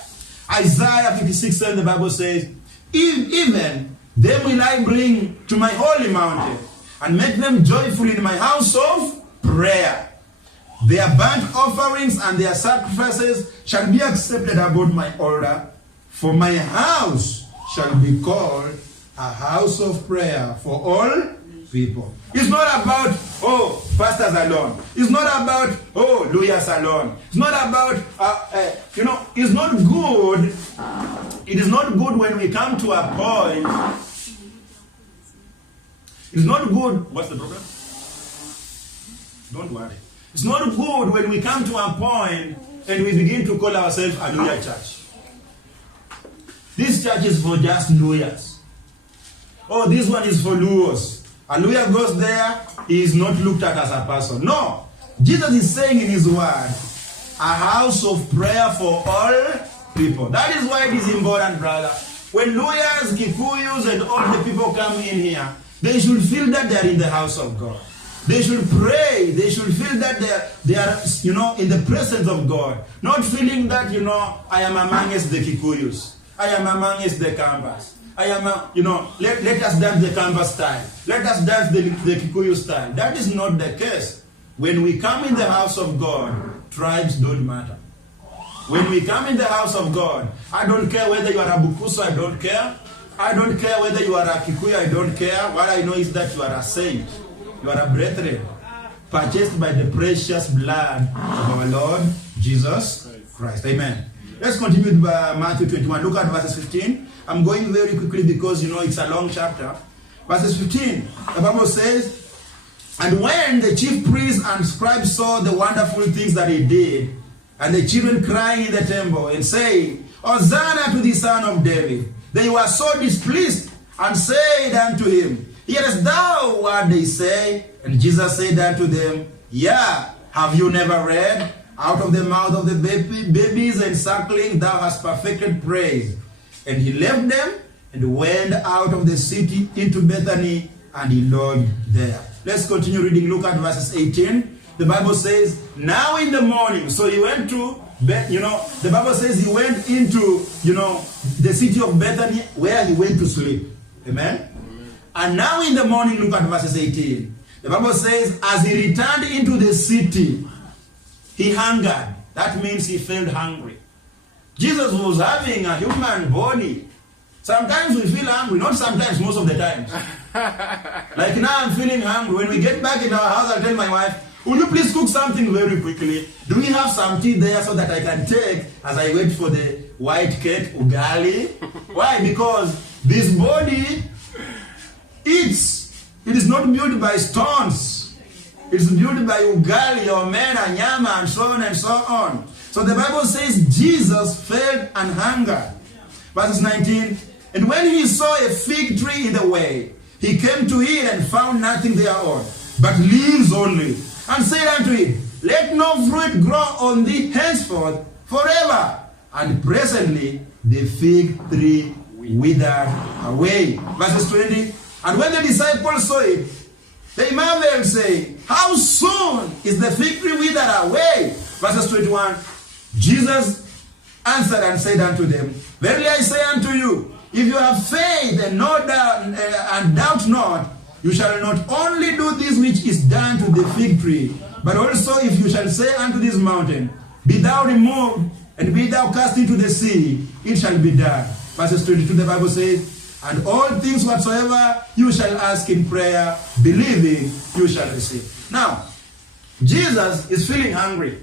Isaiah 56 7, the Bible says, even them will I bring to my holy mountain and make them joyful in my house of prayer. Their burnt offerings and their sacrifices shall be accepted about my altar, for my house shall be called a house of prayer for all people. It's not about, pastors alone. It's not about, lawyers alone. It's not about, it's not good. It is not good when we come to a point. It's not good. What's the problem? Don't worry. It's not good when we come to a point and we begin to call ourselves a lawyer church. This church is for just lawyers. Oh, this one is for lawyers. A lawyer goes there, he is not looked at as a person. No. Jesus is saying in his word, a house of prayer for all people. That is why it is important, brother. When lawyers, Kikuyus, and all the people come in here, they should feel that they are in the house of God. They should pray. They should feel that they are, in the presence of God. Not feeling that, I am amongst the Kikuyus. I am amongst the Kambas. I am, let us dance the Kamba style. Let us dance the Kikuyu style. That is not the case. When we come in the house of God, tribes don't matter. When we come in the house of God, I don't care whether you are a Bukusu, I don't care. I don't care whether you are a Kikuyu, I don't care. What I know is that you are a saint. You are a brethren, purchased by the precious blood of our Lord Jesus Christ. Amen. Let's continue with Matthew 21. Look at verses 15. I'm going very quickly because, it's a long chapter. Verses 15, the Bible says, and when the chief priests and scribes saw the wonderful things that he did, and the children crying in the temple and saying, Hosanna to the Son of David, they were so displeased and said unto him, Hearest thou what they say? And Jesus said unto them, Yeah, have you never read? Out of the mouth of the babies and suckling thou hast perfected praise. And he left them and went out of the city into Bethany, and he lodged there. Let's continue reading. Look at verses 18. The Bible says, now in the morning. So he went to, the Bible says he went into, the city of Bethany where he went to sleep. Amen? And now in the morning, look at verses 18. The Bible says, as he returned into the city, he hungered. That means he felt hungry. Jesus was having a human body. Sometimes we feel hungry, not sometimes, most of the times. Like now I'm feeling hungry. When we get back in our house, I'll tell my wife, will you please cook something very quickly? Do we have some tea there so that I can take as I wait for the white cake, ugali? Why? Because this body eats. It is not built by stones. It's built by ugali, omena, nyama, and so on and so on. So the Bible says Jesus felt an hunger. Verse 19, and when he saw a fig tree in the way, he came to it and found nothing thereon, but leaves only, and said unto it, let no fruit grow on thee henceforth forever. And presently the fig tree withered away. Verses 20, and when the disciples saw it, they marveled, saying, how soon is the fig tree withered away? Verses 21, Jesus answered and said unto them, verily I say unto you, if you have faith and doubt not, you shall not only do this which is done to the fig tree, but also if you shall say unto this mountain, be thou removed, and be thou cast into the sea, it shall be done. Verses 22, the Bible says, and all things whatsoever you shall ask in prayer, believing, you shall receive. Now, Jesus is feeling hungry.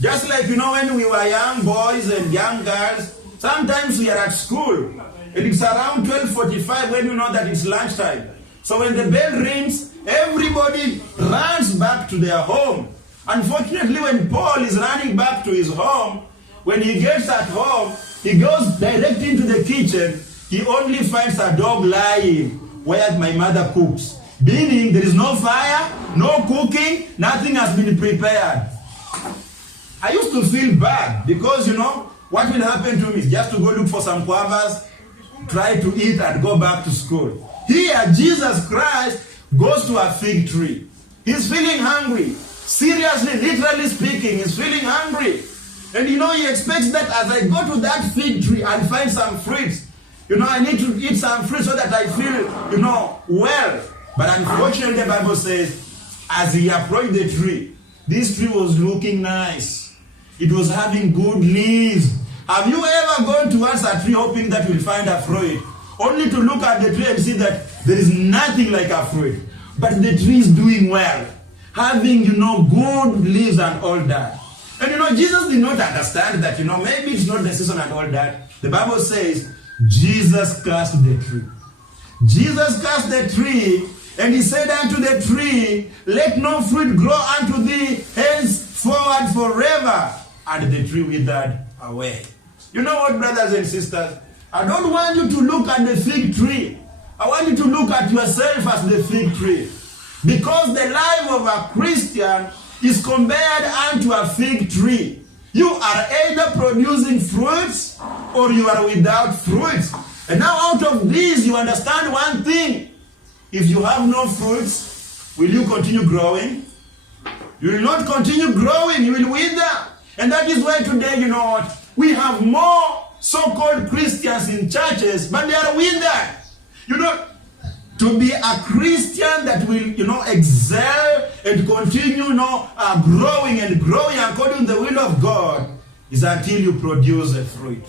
Just like, when we were young boys and young girls, sometimes we are at school, and it's around 12:45 when you know that it's lunchtime. So when the bell rings, everybody runs back to their home. Unfortunately, when Paul is running back to his home, when he gets at home, he goes direct into the kitchen. He only finds a dog lying where my mother cooks. Meaning there is no fire, no cooking, nothing has been prepared. I used to feel bad because, what will happen to me is just to go look for some guavas, try to eat and go back to school. Here, Jesus Christ goes to a fig tree. He's feeling hungry. Seriously, literally speaking, he's feeling hungry. And he expects that as I go to that fig tree and find some fruits, I need to eat some fruit so that I feel, well. But unfortunately, the Bible says, as he approached the tree, this tree was looking nice. It was having good leaves. Have you ever gone towards a tree hoping that you'll find a fruit, only to look at the tree and see that there is nothing like a fruit? But the tree is doing well, having, good leaves and all that. And Jesus did not understand that, maybe it's not the season and all that. The Bible says, Jesus cursed the tree. Jesus cursed the tree, and he said unto the tree, let no fruit grow unto thee henceforward forever. And the tree withered away. You know what, brothers and sisters? I don't want you to look at the fig tree. I want you to look at yourself as the fig tree. Because the life of a Christian is compared unto a fig tree. You are either producing fruits or you are without fruits. And now out of this, you understand one thing. If you have no fruits, will you continue growing? You will not continue growing. You will wither. And that is why today, you know what? We have more so-called Christians in churches, but they are withered. You know, to be a Christian that will, you know, excel and continue, you know, growing and growing according to the will of God is until you produce a fruit.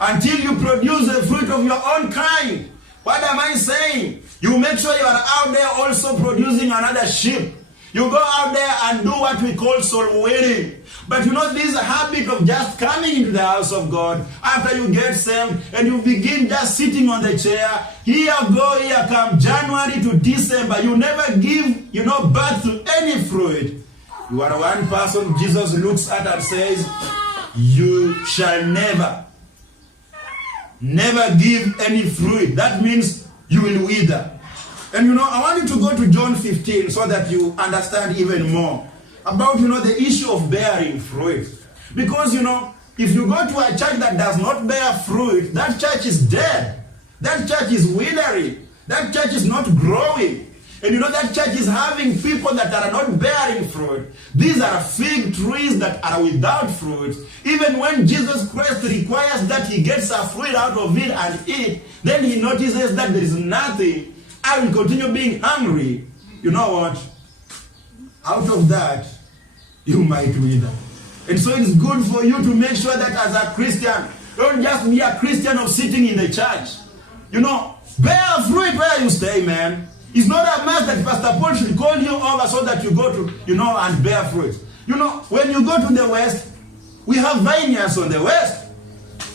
Until you produce a fruit of your own kind. What am I saying? You make sure you are out there also producing another sheep. You go out there and do what we call soul winning. But you know, this habit of just coming into the house of God after you get saved and you begin just sitting on the chair, here come January to December, you never give, you know, birth to any fruit. You are one person Jesus looks at and says, you shall never give any fruit. That means you will wither. And you know, I want you to go to John 15 so that you understand even more about, you know, the issue of bearing fruit. Because, you know, if you go to a church that does not bear fruit, that church is dead. That church is withering. That church is not growing. And you know, that church is having people that are not bearing fruit. These are fig trees that are without fruit. Even when Jesus Christ requires that he gets a fruit out of it and eat, then he notices that there is nothing. I will continue being hungry. You know what? Out of that, you might wither. And so it's good for you to make sure that as a Christian, don't just be a Christian of sitting in the church. You know, bear fruit where you stay, man. It's not a must that Pastor Paul should call you over so that you go to, you know, and bear fruit. You know, when you go to the west, we have vineyards on the west.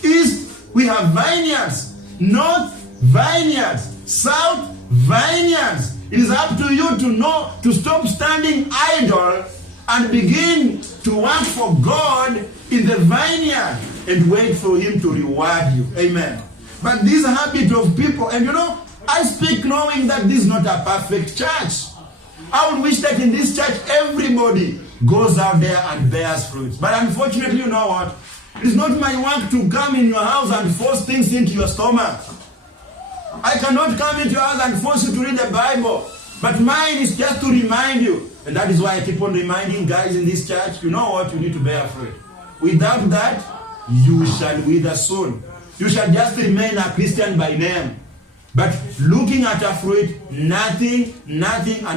East, we have vineyards. North, vineyards. South, vineyards. It is up to you to know, to stop standing idle and begin to work for God in the vineyard and wait for him to reward you. Amen. But this habit of people, and you know, I speak knowing that this is not a perfect church. I would wish that in this church everybody goes out there and bears fruit. But unfortunately, you know what? It is not my work to come in your house and force things into your stomach. I cannot come into your house and force you to read the Bible. But mine is just to remind you. And that is why I keep on reminding guys in this church, you know what? You need to bear fruit. Without that, you shall wither soon. You shall just remain a Christian by name. But looking at a fruit, nothing, and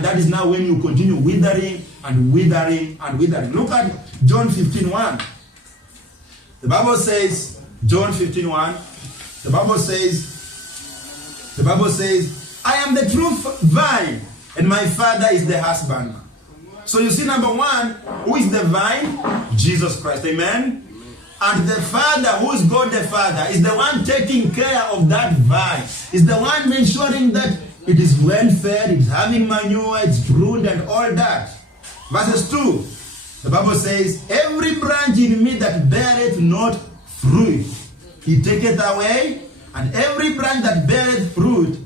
that is now when you continue withering and withering and withering. Look at John 15:1. The Bible says, John 15:1, the Bible says, I am the true vine, and my Father is the husbandman. So you see, number one, who is the vine? Jesus Christ, amen? And the Father, who is God the Father, is the one taking care of that vine. Is the one ensuring that it is well fed, it's having manure, it's pruned and all that. Verses 2, the Bible says, every branch in me that beareth not fruit, he taketh away, and every branch that beareth fruit,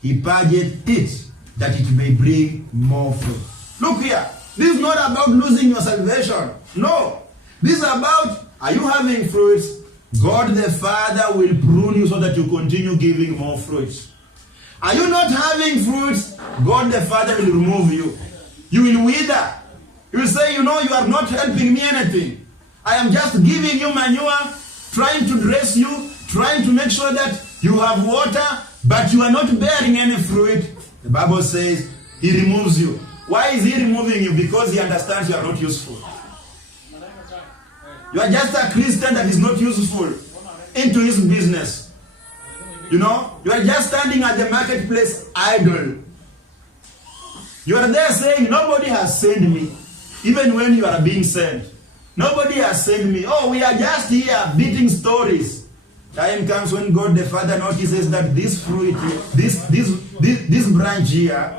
he purgeth it, that it may bring more fruit. Look here, this is not about losing your salvation. No, this is about, are you having fruits? God the Father will prune you so that you continue giving more fruits. Are you not having fruits? God the Father will remove you. You will wither. You will say, you know, you are not helping me anything. I am just giving you manure, trying to dress you, trying to make sure that you have water, but you are not bearing any fruit. The Bible says he removes you. Why is he removing you? Because he understands you are not useful. You are just a Christian that is not useful into his business. You know, you are just standing at the marketplace idle. You are there saying, nobody has sent me. Even when you are being sent. Nobody has sent me. Oh, we are just here beating stories. Time comes when God the Father notices that this fruit, this branch here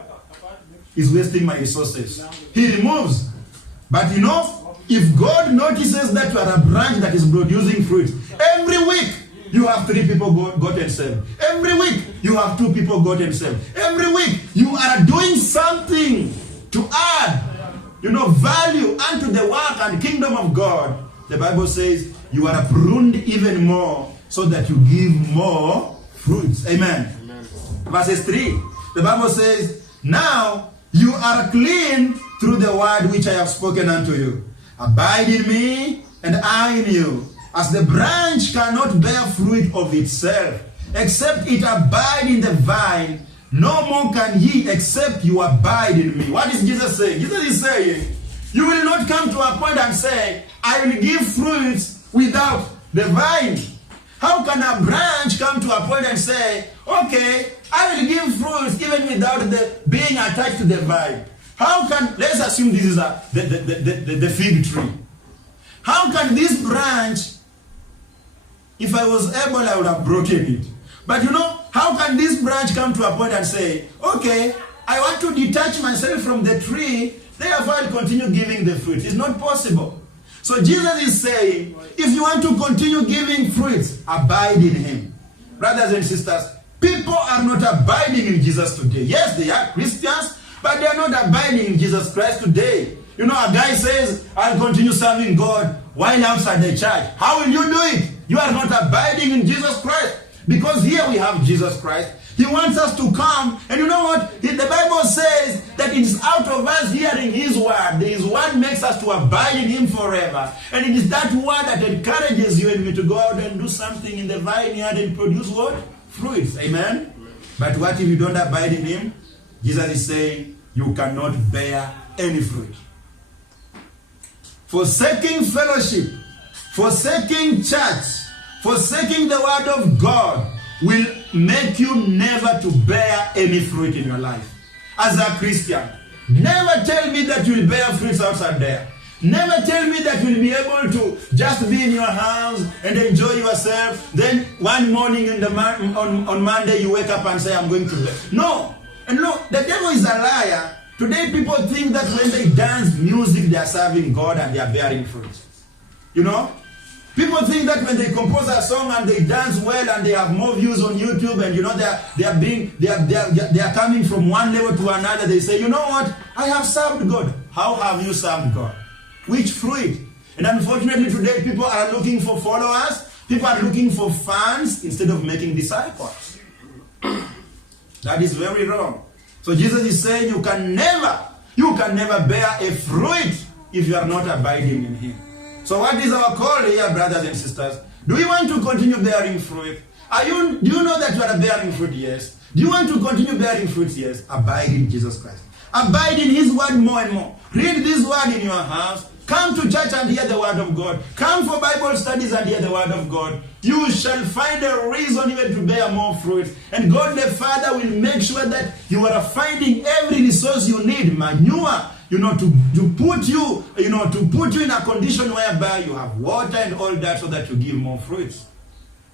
is wasting my resources. He removes. But you know, if God notices that you are a branch that is producing fruit, every week you have 3 people gotten saved. Every week you have 2 people gotten saved. Every week you are doing something to add, you know, value unto the work and kingdom of God. the Bible says, you are pruned even more so that you give more fruits. Amen. Amen. Verses 3, the Bible says, now you are clean through the word which I have spoken unto you. Abide in me, and I in you. As the branch cannot bear fruit of itself, except it abide in the vine, no more can ye except you abide in me. What is Jesus saying? Jesus is saying, you will not come to a point and say, I will give fruits without the vine. How can a branch come to a point and say, okay, I will give fruits even without the being attached to the vine? How can, let's assume this is the fig tree. How can this branch, if I was able, I would have broken it. But you know, how can this branch come to a point and say, okay, I want to detach myself from the tree, therefore I'll continue giving the fruit? It's not possible. So Jesus is saying, if you want to continue giving fruits, abide in him. Brothers and sisters, people are not abiding in Jesus today. Yes, they are Christians, but they are not abiding in Jesus Christ today. You know, a guy says, I'll continue serving God while outside the church. How will you do it? You are not abiding in Jesus Christ. Because here we have Jesus Christ. He wants us to come. And you know what? The Bible says that it is out of us hearing his word. His word makes us to abide in him forever. And it is that word that encourages you and me to go out and do something in the vineyard and produce what? Fruits. Amen? But what if you don't abide in him? Jesus is saying you cannot bear any fruit. Forsaking fellowship, forsaking church, forsaking the word of God will make you never to bear any fruit in your life. As a Christian, never tell me that you will bear fruits outside there. Never tell me that you will be able to just be in your house and enjoy yourself. Then one morning on Monday you wake up and say, I'm going to bear. No. And look, the devil is a liar. Today people think that when they dance music, they are serving God and they are bearing fruit. You know? People think that when they compose a song and they dance well and they have more views on YouTube and you know they are coming from one level to another, they say, you know what? I have served God. How have you served God? Which fruit? And unfortunately today people are looking for followers. People are looking for fans instead of making disciples. That is very wrong. So Jesus is saying you can never bear a fruit if you are not abiding in him. So what is our call here, brothers and sisters? Do you want to continue bearing fruit? Do you know that you are bearing fruit? Yes. Do you want to continue bearing fruit? Yes. Abide in Jesus Christ. Abide in his word more and more. Read this word in your house. Come to church and hear the word of God. Come for Bible studies and hear the word of God. You shall find a reason even to bear more fruit. And God the Father will make sure that you are finding every resource you need. Manure, to put you in a condition whereby you have water and all that so that you give more fruits.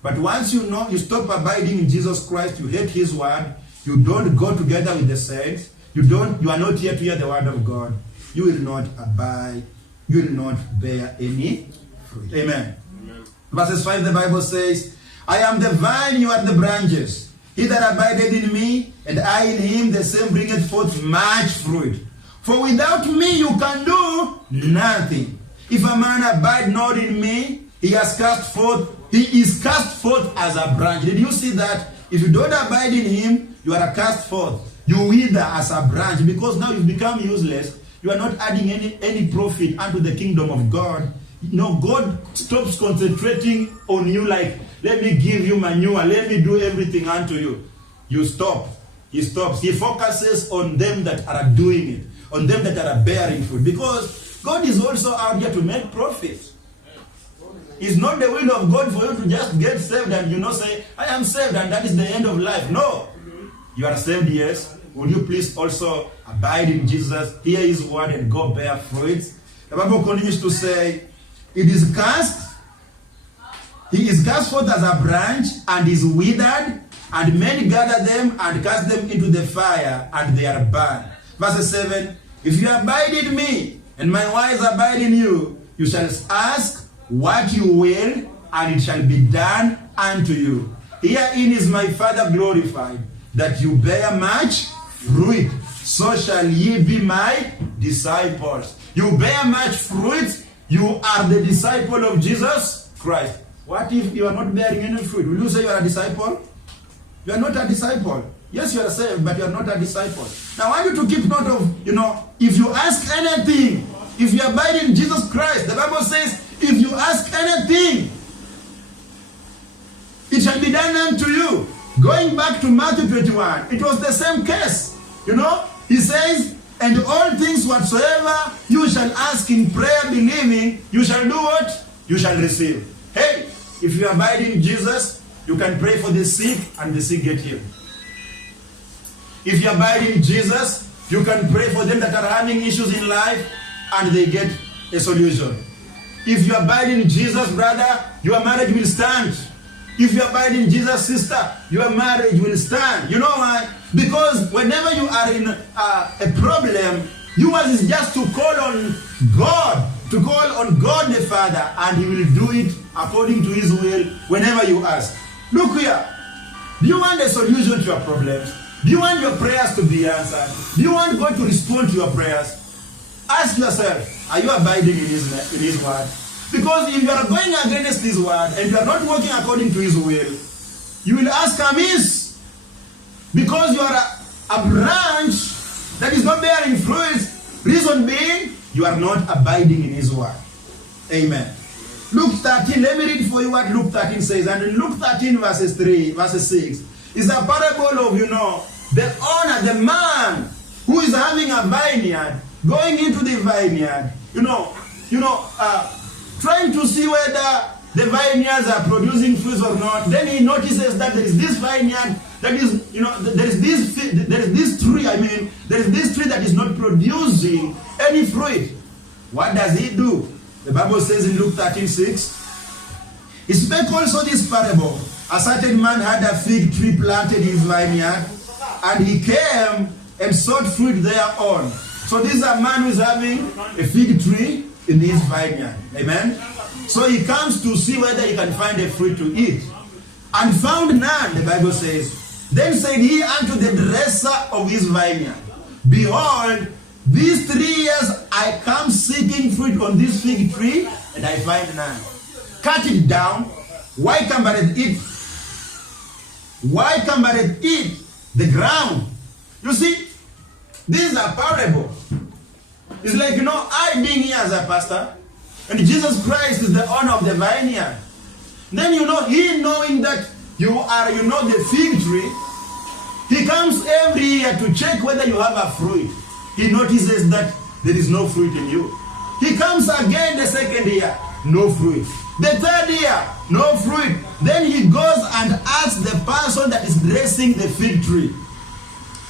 But once you stop abiding in Jesus Christ, you hate his word, you don't go together with the saints, you are not here to hear the word of God, you will not abide, you will not bear any fruit. Amen. Amen. Verses 5, the Bible says, I am the vine, you are the branches. He that abideth in me, and I in him, the same bringeth forth much fruit. For without me you can do nothing. If a man abide not in me, he is cast forth as a branch. Did you see that? If you don't abide in him, you are cast forth. You wither as a branch because now you've become useless. You are not adding any profit unto the kingdom of God. God stops concentrating on you like, let me give you manure, let me do everything unto you. You stop. He stops. He focuses on them that are doing it, on them that are bearing fruit. Because God is also out here to make profits. It's not the will of God for you to just get saved and say, I am saved and that is the end of life. No. You are saved, yes. Will you please also abide in Jesus, hear his word and go bear fruits? The Bible continues to say, he is cast forth as a branch and is withered, and men gather them and cast them into the fire, and they are burned. Verse 7, if you abide in me, and my words abide in you, you shall ask what you will, and it shall be done unto you. Herein is my Father glorified, that you bear much fruit, so shall ye be my disciples. You bear much fruit, you are the disciple of Jesus Christ. What if you are not bearing any fruit? Will you say you are a disciple? You are not a disciple. Yes, you are saved, but you are not a disciple. Now, I want you to keep note of, if you ask anything, if you abide in Jesus Christ, the Bible says, if you ask anything, it shall be done unto you. Going back to Matthew 21, it was the same case. He says, and all things whatsoever you shall ask in prayer, believing, you shall do what? You shall receive. Hey, if you abide in Jesus, you can pray for the sick and the sick get healed. If you abide in Jesus, you can pray for them that are having issues in life and they get a solution. If you abide in Jesus, brother, your marriage will stand. If you abide in Jesus, sister, your marriage will stand. You know why? Because whenever you are in a problem, yours is just to call on God, the Father, and He will do it according to His will whenever you ask. Look here. Do you want a solution to your problems? Do you want your prayers to be answered? Do you want God to respond to your prayers? Ask yourself, are you abiding in His word? Because if you are going against His word and you are not working according to His will, you will ask amiss. Because you are a branch that is not bearing fruit. Reason being, you are not abiding in His word. Amen. Luke 13, let me read for you what Luke 13 says. And in Luke 13 verses 6, is a parable of, the owner, the man who is having a vineyard, going into the vineyard, trying to see whether the vineyards are producing fruits or not. Then he notices that there is this vineyard that is, there is this tree that is not producing any fruit. What does he do? The Bible says in Luke 13:6, he spake also this parable. A certain man had a fig tree planted in his vineyard, and he came and sought fruit thereon. So this is a man who is having a fig tree in his vineyard. Amen? So he comes to see whether he can find a fruit to eat. And found none, the Bible says. Then said he unto the dresser of his vineyard, Behold, these 3 years I come seeking fruit on this fig tree, and I find none. Cut it down. Why cumbereth it? Why cumbereth it the ground? You see, this is a parable. It's like, I being here as a pastor, and Jesus Christ is the owner of the vineyard. Then, he knowing that you are, the fig tree, he comes every year to check whether you have a fruit. He notices that there is no fruit in you. He comes again the second year, no fruit. The third year, no fruit. Then he goes and asks the person that is dressing the fig tree.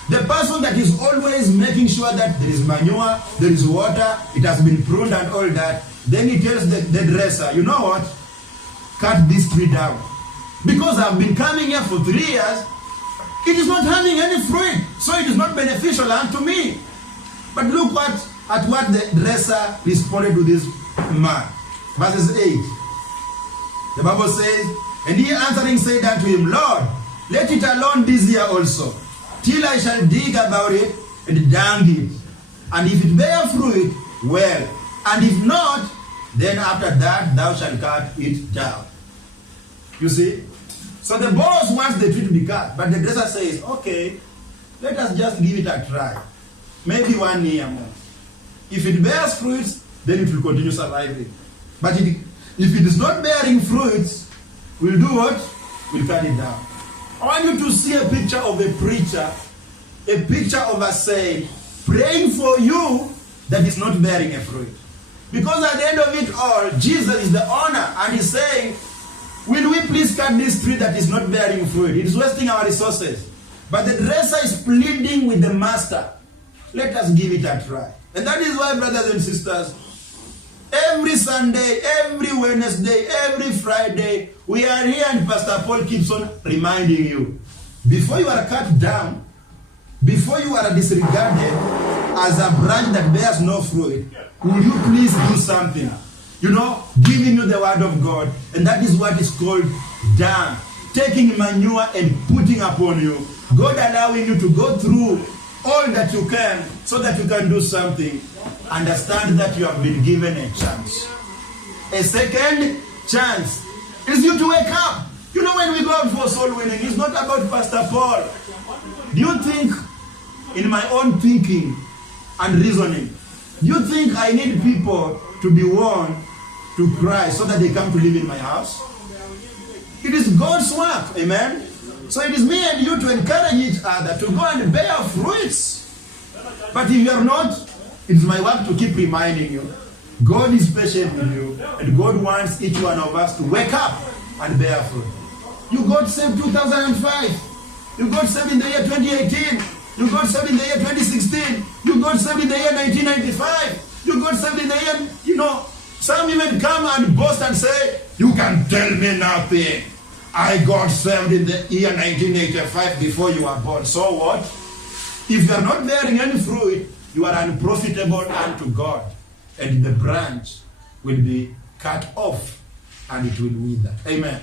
The person that is always making sure that there is manure, there is water, it has been pruned and all that. Then he tells the dresser, you know what? Cut this tree down. Because I've been coming here for 3 years, it is not having any fruit. So it is not beneficial unto me. But look at what the dresser responded to this man. Verses 8. The Bible says, And he answering said unto him, Lord, let it alone this year also, till I shall dig about it and dung it. And if it bear fruit, well. And if not, then after that thou shalt cut it down. You see? So the boss wants the tree to be cut, but the dresser says, okay, let us just give it a try. Maybe 1 year more. If it bears fruits, then it will continue surviving. But if it is not bearing fruits, we'll do what? We'll cut it down. I want you to see a picture of a preacher, a picture of a saint, praying for you that is not bearing a fruit. Because at the end of it all, Jesus is the owner, and he's saying, will we please cut this tree that is not bearing fruit? It is wasting our resources. But the dresser is pleading with the master. Let us give it a try. And that is why, brothers and sisters, every Sunday, every Wednesday, every Friday, we are here and Pastor Paul keeps on reminding you, before you are cut down, before you are disregarded as a branch that bears no fruit, will you please do something? Giving you the word of God. And that is what is called dung. Taking manure and putting upon you. God allowing you to go through all that you can so that you can do something. Understand that you have been given a chance. a second chance. It's you to wake up. You know, when we go out for soul winning, it's not about Pastor Paul. Do you think, in my own thinking and reasoning, do you think I need people to be won to Christ so that they come to live in my house? It is God's work, amen? So it is me and you to encourage each other to go and bear fruits. But if you are not, it is my work to keep reminding you. God is patient with you, and God wants each one of us to wake up and bear fruit. You got saved 2005. You got saved in the year 2018. You got saved in the year 2016. You got saved in the year 1995. You got saved in the year, some even come and boast and say, you can tell me nothing. I got saved in the year 1985 before you were born. So what? If you are not bearing any fruit, you are unprofitable unto God. And the branch will be cut off and it will wither. Amen.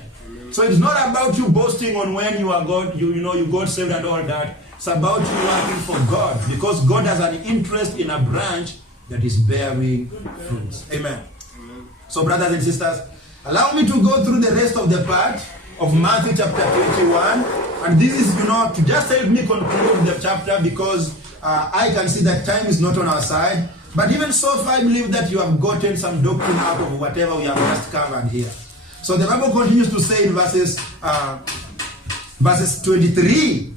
So it's not about you boasting on when you are God, you got saved and all that. It's about you working for God, because God has an interest in a branch that is bearing fruits. Amen. So brothers and sisters, allow me to go through the rest of the part of Matthew chapter 21. And this is, to just help me conclude the chapter, because I can see that time is not on our side. But even so far, I believe that you have gotten some doctrine out of whatever we have just covered here. So the Bible continues to say in verses 23,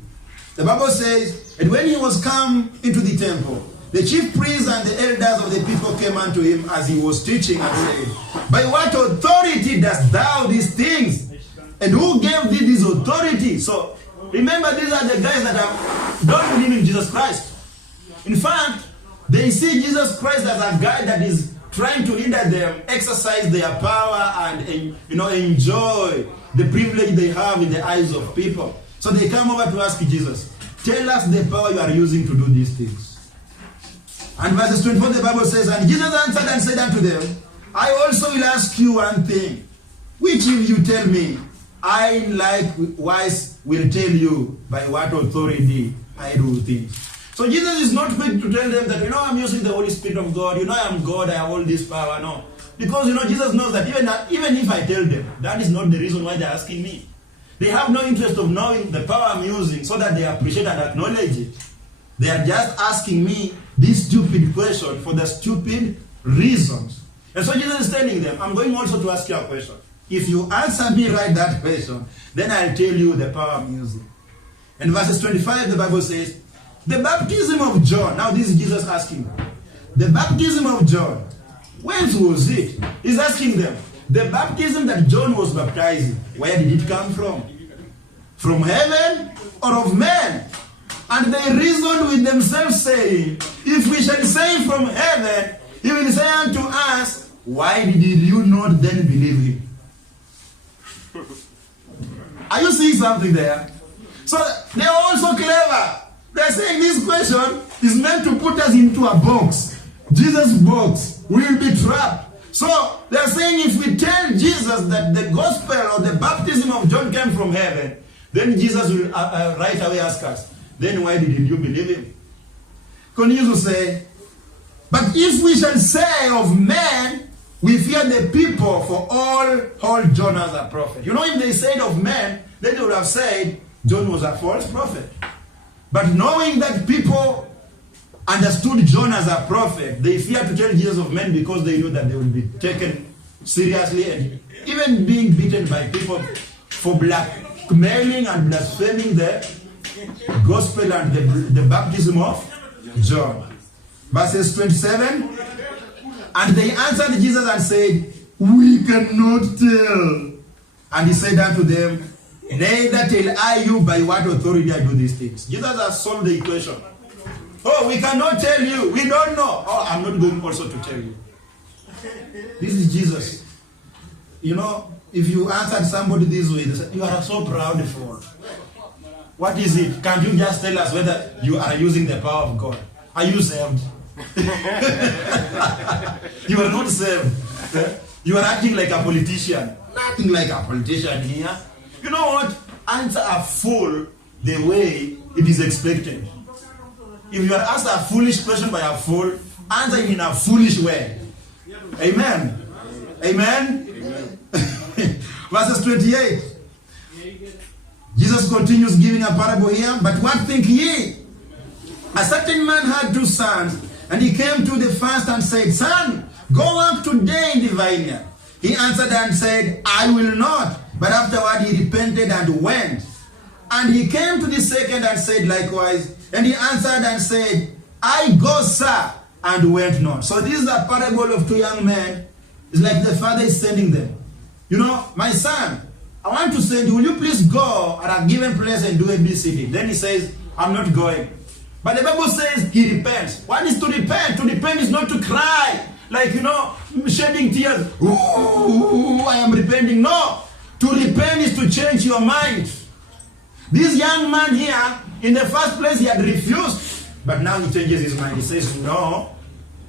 the Bible says, and when he was come into the temple, the chief priests and the elders of the people came unto him as he was teaching and said, by what authority dost thou these things? And who gave thee this authority? So remember, these are the guys that don't believe in Jesus Christ. In fact, they see Jesus Christ as a guy that is trying to hinder them exercise their power and enjoy the privilege they have in the eyes of people. So they come over to ask Jesus, tell us the power you are using to do these things. And verses 24, the Bible says, and Jesus answered and said unto them, I also will ask you one thing, which if you tell me, I likewise will tell you by what authority I do things. So Jesus is not quick to tell them that, I'm using the Holy Spirit of God, I am God, I have all this power. No. Because, Jesus knows that even if I tell them, that is not the reason why they're asking me. They have no interest of knowing the power I'm using so that they appreciate and acknowledge it. They are just asking me this stupid question for the stupid reasons. And so Jesus is telling them, I'm going also to ask you a question. If you answer me right that question, then I'll tell you the power I'm using. In verses 25, the Bible says, the baptism of John. Now this is Jesus asking. The baptism of John. Whence was it? He's asking them. The baptism that John was baptizing, where did it come from? From heaven or of men? And they reasoned with themselves, saying, if we shall say from heaven, he will say unto us, why did you not then believe him? Are you seeing something there? So they are also clever. They're saying this question is meant to put us into a box. Jesus' box. We will be trapped. So they're saying if we tell Jesus that the gospel or the baptism of John came from heaven, then Jesus will right away ask us, then why didn't you believe him? Continues to say, but if we shall say of men, we fear the people, for all hold John as a prophet. If they said of men, then they would have said John was a false prophet. But knowing that people understood John as a prophet, they feared to tell Jesus of men because they knew that they would be taken seriously and even being beaten by people for blackmailing and blaspheming the gospel and the baptism of John. Verses 27, and they answered Jesus and said, we cannot tell. And he said unto them, neither tell I you by what authority I do these things. Jesus has solved the equation. Oh, we cannot tell you. We don't know. Oh, I'm not going also to tell you. This is Jesus. If you answered somebody this way, they say, you are so proud for. What is it? Can't you just tell us whether you are using the power of God? Are you saved? You are not saved. You are acting like a politician. Nothing like a politician here. You know what? Answer a fool the way it is expected. If you are asked a foolish question by a fool, answer it in a foolish way. Amen. Amen? Verses 28. Jesus continues giving a parable here. But what think ye? A certain man had 2 sons, and he came to the first and said, Son, go work today in the vineyard. He answered and said, I will not. But afterward he repented and went. And he came to the second and said likewise. And he answered and said, I go, sir, and went not. So this is a parable of 2 young men. It's like the father is sending them. You know, my son, I want to send you. Will you please go at a given place and do ABCD? Then he says, I'm not going. But the Bible says he repents. What is to repent? To repent is not to cry. Like, you know, shedding tears. Ooh, I am repenting. No. To repent is to change your mind. This young man here, in the first place, he had refused. But now he changes his mind. He says, no,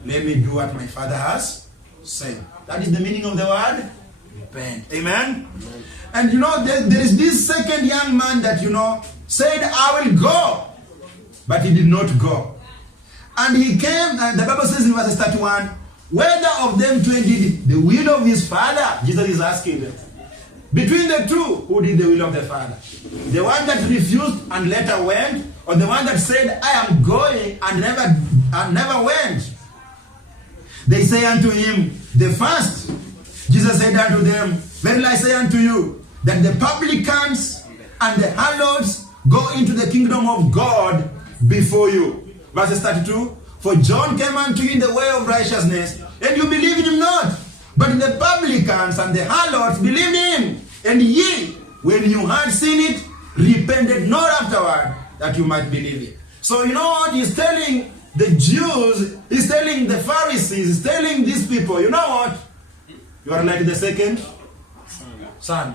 let me do what my father has said. That is the meaning of the word repent. Amen? Amen. And you know, there is this second young man that, you know, said, I will go. But he did not go. And he came, and the Bible says in verse 31, whether of them 2 did the will of his father? Jesus is asking them. Between the two, who did the will of the father? The one that refused and later went, or the one that said, I am going and never went? They say unto him, the first. Jesus said unto them, verily I say unto you, that the publicans and the harlots go into the kingdom of God before you. Verse 32, for John came unto you in the way of righteousness, and you believed him not. But the publicans and the harlots believed him. And ye, when you had seen it, repented not afterward, that you might believe it. So you know what he's telling the Jews, he's telling the Pharisees, he's telling these people, you know what? You are like the second son,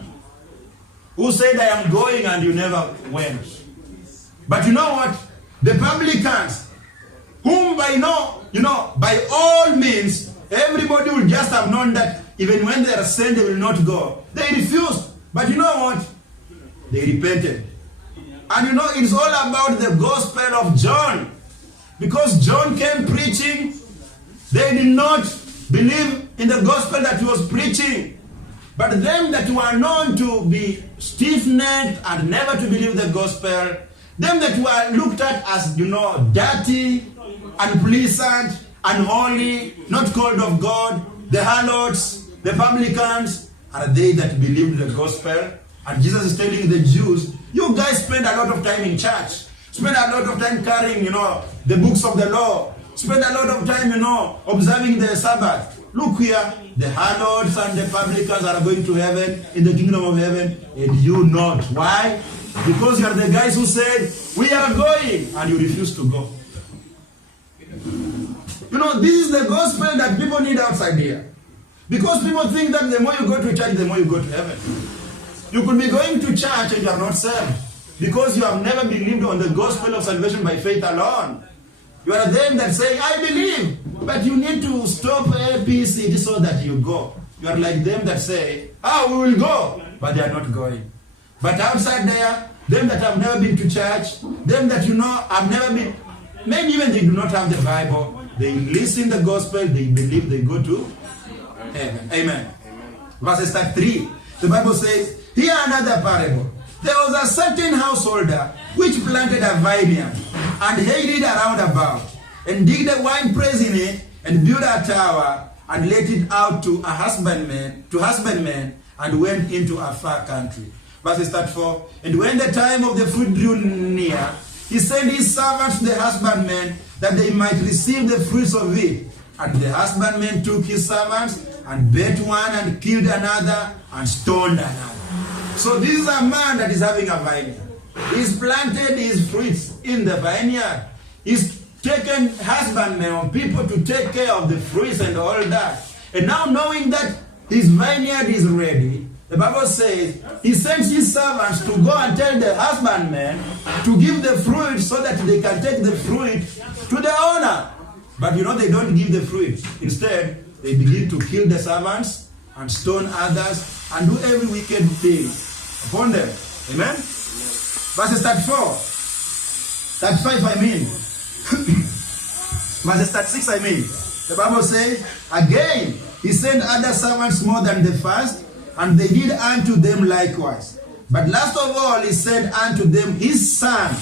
who said, I am going, and you never went. But you know what? The publicans, whom by all means, everybody will just have known that even when they are sent, they will not go. They refused. But you know what? They repented. And you know, it's all about the gospel of John. Because John came preaching, they did not believe in the gospel that he was preaching. But them that were known to be stiff-necked and never to believe the gospel, them that were looked at as, you know, dirty, unpleasant, unholy, not called of God, the harlots, the publicans, are they that believed the gospel. And Jesus is telling the Jews, you guys spend a lot of time in church, spend a lot of time carrying, you know, the books of the law, spend a lot of time, you know, observing the Sabbath. Look here, the harlots and the publicans are going to heaven, in the kingdom of heaven, and you not. Why? Because you are the guys who said, we are going, and you refuse to go. You know, this is the gospel that people need outside here. Because people think that the more you go to church, the more you go to heaven. You could be going to church and you are not saved. Because you have never believed on the gospel of salvation by faith alone. You are them that say, I believe. But you need to stop ABCD so that you go. You are like them that say, we will go. But they are not going. But outside there, them that have never been to church, them that you know have never been, maybe even they do not have the Bible, they listen the gospel, they believe, they go to heaven. Amen. Verses 3, the Bible says, here another parable. There was a certain householder which planted a vineyard and hayed it around about, and digged a winepress in it, and built a tower, and let it out to husbandmen, and went into a far country. Verses 4, and when the time of the fruit drew near, he sent his servants to the husbandmen, that they might receive the fruits of it. And the husbandman took his servants, and beat one, and killed another, and stoned another. So this is a man that is having a vineyard. He's planted his fruits in the vineyard. He's taken husbandmen or people to take care of the fruits and all that. And now knowing that his vineyard is ready, the Bible says he sends his servants to go and tell the husbandmen to give the fruit so that they can take the fruit to the owner. But you know, they don't give the fruit. Instead, they begin to kill the servants and stone others and do every wicked thing upon them. Amen? Verses 34. 35, I mean. Verses 36, I mean. The Bible says, again, he sent other servants more than the first, and they did unto them likewise. But last of all, he sent unto them his son.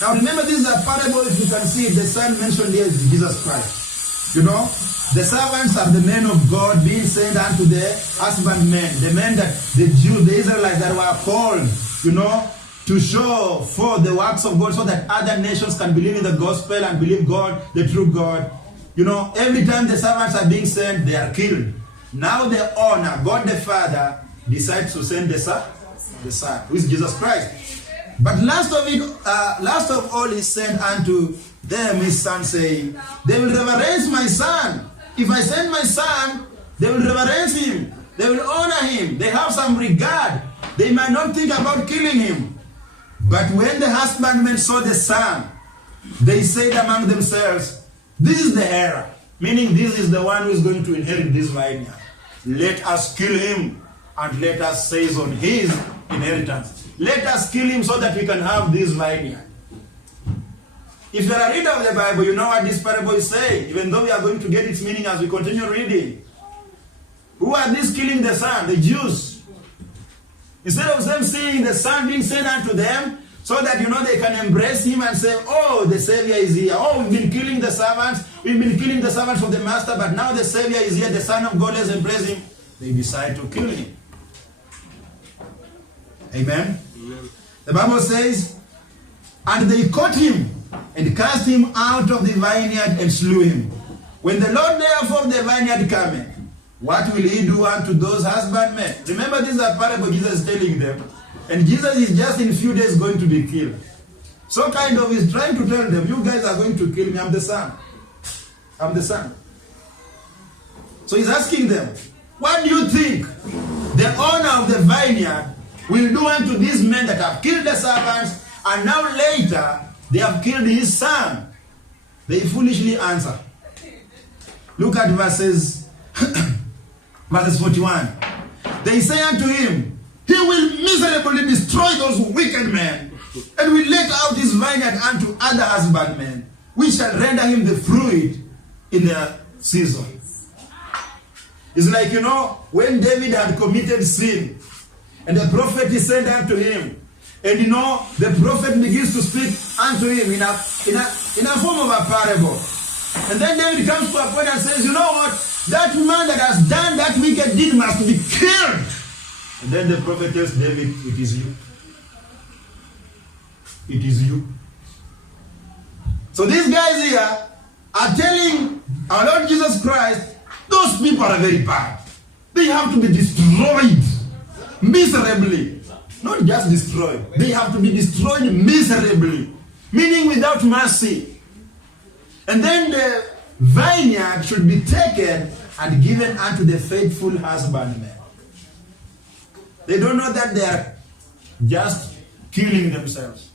Now remember, this is a parable. If you can see it, the son mentioned here is Jesus Christ. You know, the servants are the men of God being sent unto the husbandmen, the men that the Jews, the Israelites that were called, you know, to show for the works of God so that other nations can believe in the gospel and believe God, the true God. You know, every time the servants are being sent, they are killed. Now the owner, God the Father, decides to send the Son, who is Jesus Christ. But last of all, he sent unto them his son, saying, they will reverence my son. If I send my son, they will reverence him. They will honor him. They have some regard. They might not think about killing him. But when the husbandmen saw the son, they said among themselves, this is the heir, meaning this is the one who is going to inherit this vineyard. Let us kill him and let us seize on his inheritance. Let us kill him so that we can have this vineyard. If you are a reader of the Bible, you know what this parable is saying, even though we are going to get its meaning as we continue reading. Who are these killing the son? The Jews. Instead of them seeing the son being sent unto them, so that, you know, they can embrace him and say, oh, the Savior is here. Oh, we've been killing the servants. We've been killing the servants of the master, but now the Savior is here. The Son of God has embraced him. They decide to kill him. Amen? Amen. The Bible says, and they caught him and cast him out of the vineyard and slew him. When the Lord therefore of the vineyard cometh, what will he do unto those husbandmen? Remember, this is a parable Jesus is telling them. And Jesus is just in a few days going to be killed. So kind of he's trying to tell them, you guys are going to kill me, I'm the son. I'm the son. So he's asking them, what do you think the owner of the vineyard will do unto these men that have killed the servants, and now later they have killed his son? They foolishly answer. Look at verses 41. They say unto him, he will miserably destroy those wicked men, and will let out his vineyard unto other husbandmen, which shall render him the fruit in their season. It's like, you know, when David had committed sin, and the prophet is sent unto him, and you know, the prophet begins to speak unto him in a form of a parable. And then David comes to a point and says, you know what, that man that has done that wicked deed must be killed. And then the prophet tells David, it is you. It is you. So these guys here are telling our Lord Jesus Christ, those people are very bad. They have to be destroyed miserably. Not just destroyed. They have to be destroyed miserably. Meaning without mercy. And then the vineyard should be taken and given unto the faithful husbandmen. They don't know that they are just killing themselves.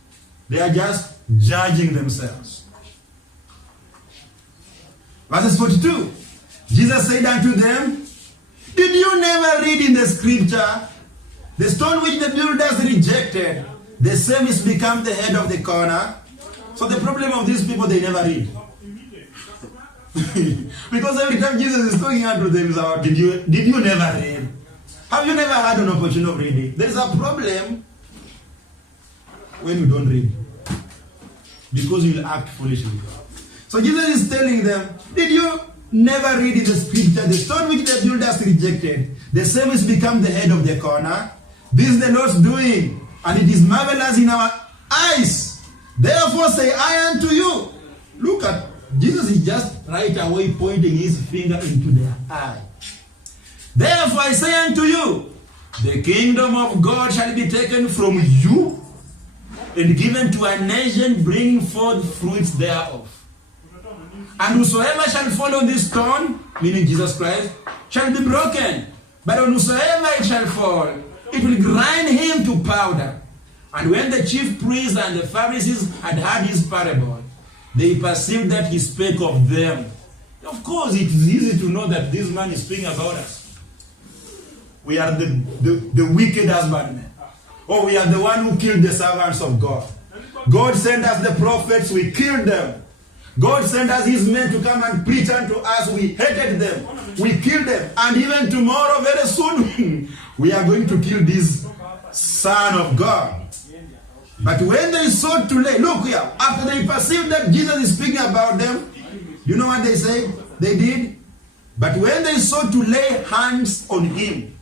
They are just judging themselves. Verses 42. Jesus said unto them, did you never read in the scripture, the stone which the builders rejected, the same is become the head of the corner? So the problem of these people, they never read. Because every time Jesus is talking unto them is about, did you never read? Have you never had an opportunity of reading? There is a problem when you don't read. Because you will act foolishly. So Jesus is telling them, did you never read in the scripture, the stone which the builders rejected, the same is become the head of the corner? This is the Lord's doing, and it is marvelous in our eyes. Therefore say I unto you. Look at, Jesus is just right away pointing his finger into their eye. Therefore I say unto you, the kingdom of God shall be taken from you and given to a nation bringing forth fruits thereof. And whosoever shall fall on this stone, meaning Jesus Christ, shall be broken. But on whosoever it shall fall, it will grind him to powder. And when the chief priests and the Pharisees had heard his parable, they perceived that he spake of them. Of course, it is easy to know that this man is speaking about us. We are the wicked husbandmen. Or we are the one who killed the servants of God. God sent us the prophets, we killed them. God sent us his men to come and preach unto us. We hated them. We killed them. And even tomorrow, very soon, we are going to kill this Son of God. But when they sought to lay, look here, after they perceived that Jesus is speaking about them, you know what they said? They did. But when they sought to lay hands on him,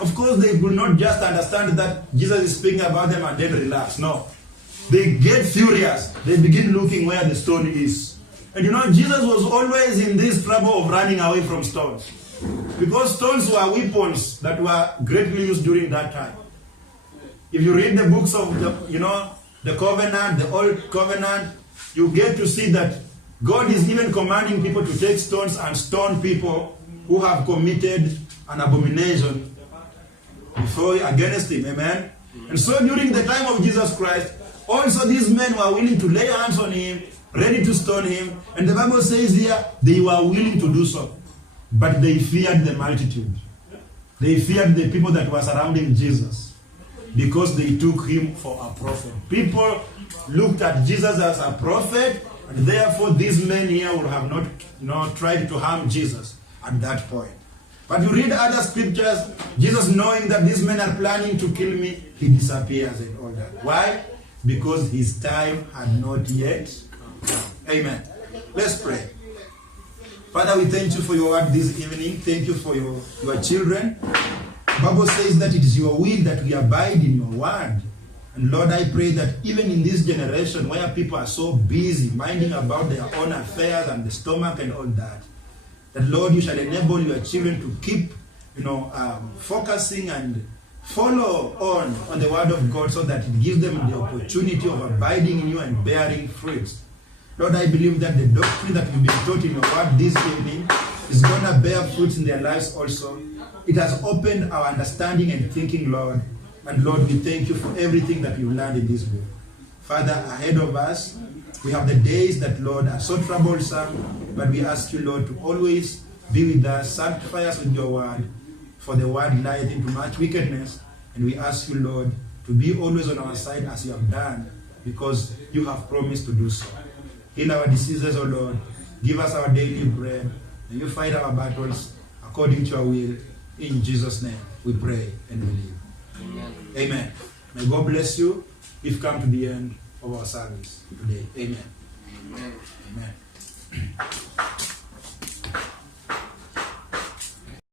of course they could not just understand that Jesus is speaking about them and then relax. No. They get furious. They begin looking where the stone is. And you know, Jesus was always in this trouble of running away from stones. Because stones were weapons that were greatly used during that time. If you read the books of the covenant, the old covenant, you get to see that God is even commanding people to take stones and stone people who have committed an abomination against him. Amen. And so during the time of Jesus Christ, also these men were willing to lay hands on him, ready to stone him. And the Bible says here, they were willing to do so. But they feared the multitude. They feared the people that were surrounding Jesus, because they took him for a prophet. People looked at Jesus as a prophet, and therefore these men here would have not tried to harm Jesus at that point. But you read other scriptures, Jesus, knowing that these men are planning to kill me, he disappears and all that. Why? Because his time had not yet come. Amen. Let's pray. Father, we thank you for your word this evening. Thank you for your children. The Bible says that it is your will that we abide in your word. And Lord, I pray that even in this generation where people are so busy minding about their own affairs and the stomach and all that, that Lord, you shall enable your children to keep, focusing and follow on the word of God, so that it gives them the opportunity of abiding in you and bearing fruits. Lord, I believe that the doctrine that you've been taught in your word this evening is going to bear fruits in their lives also. It has opened our understanding and thinking, Lord. And Lord, we thank you for everything that we've learned in this book. Father, ahead of us, we have the days that, Lord, are so troublesome, but we ask you, Lord, to always be with us, sanctify us with your word, for the word lieth into much wickedness. And we ask you, Lord, to be always on our side as you have done, because you have promised to do so. Heal our diseases, O Lord. Give us our daily bread. And you fight our battles according to your will. In Jesus' name, we pray and believe. Amen. Amen. May God bless you. We've come to the end of our service today. Amen. Amen. Amen.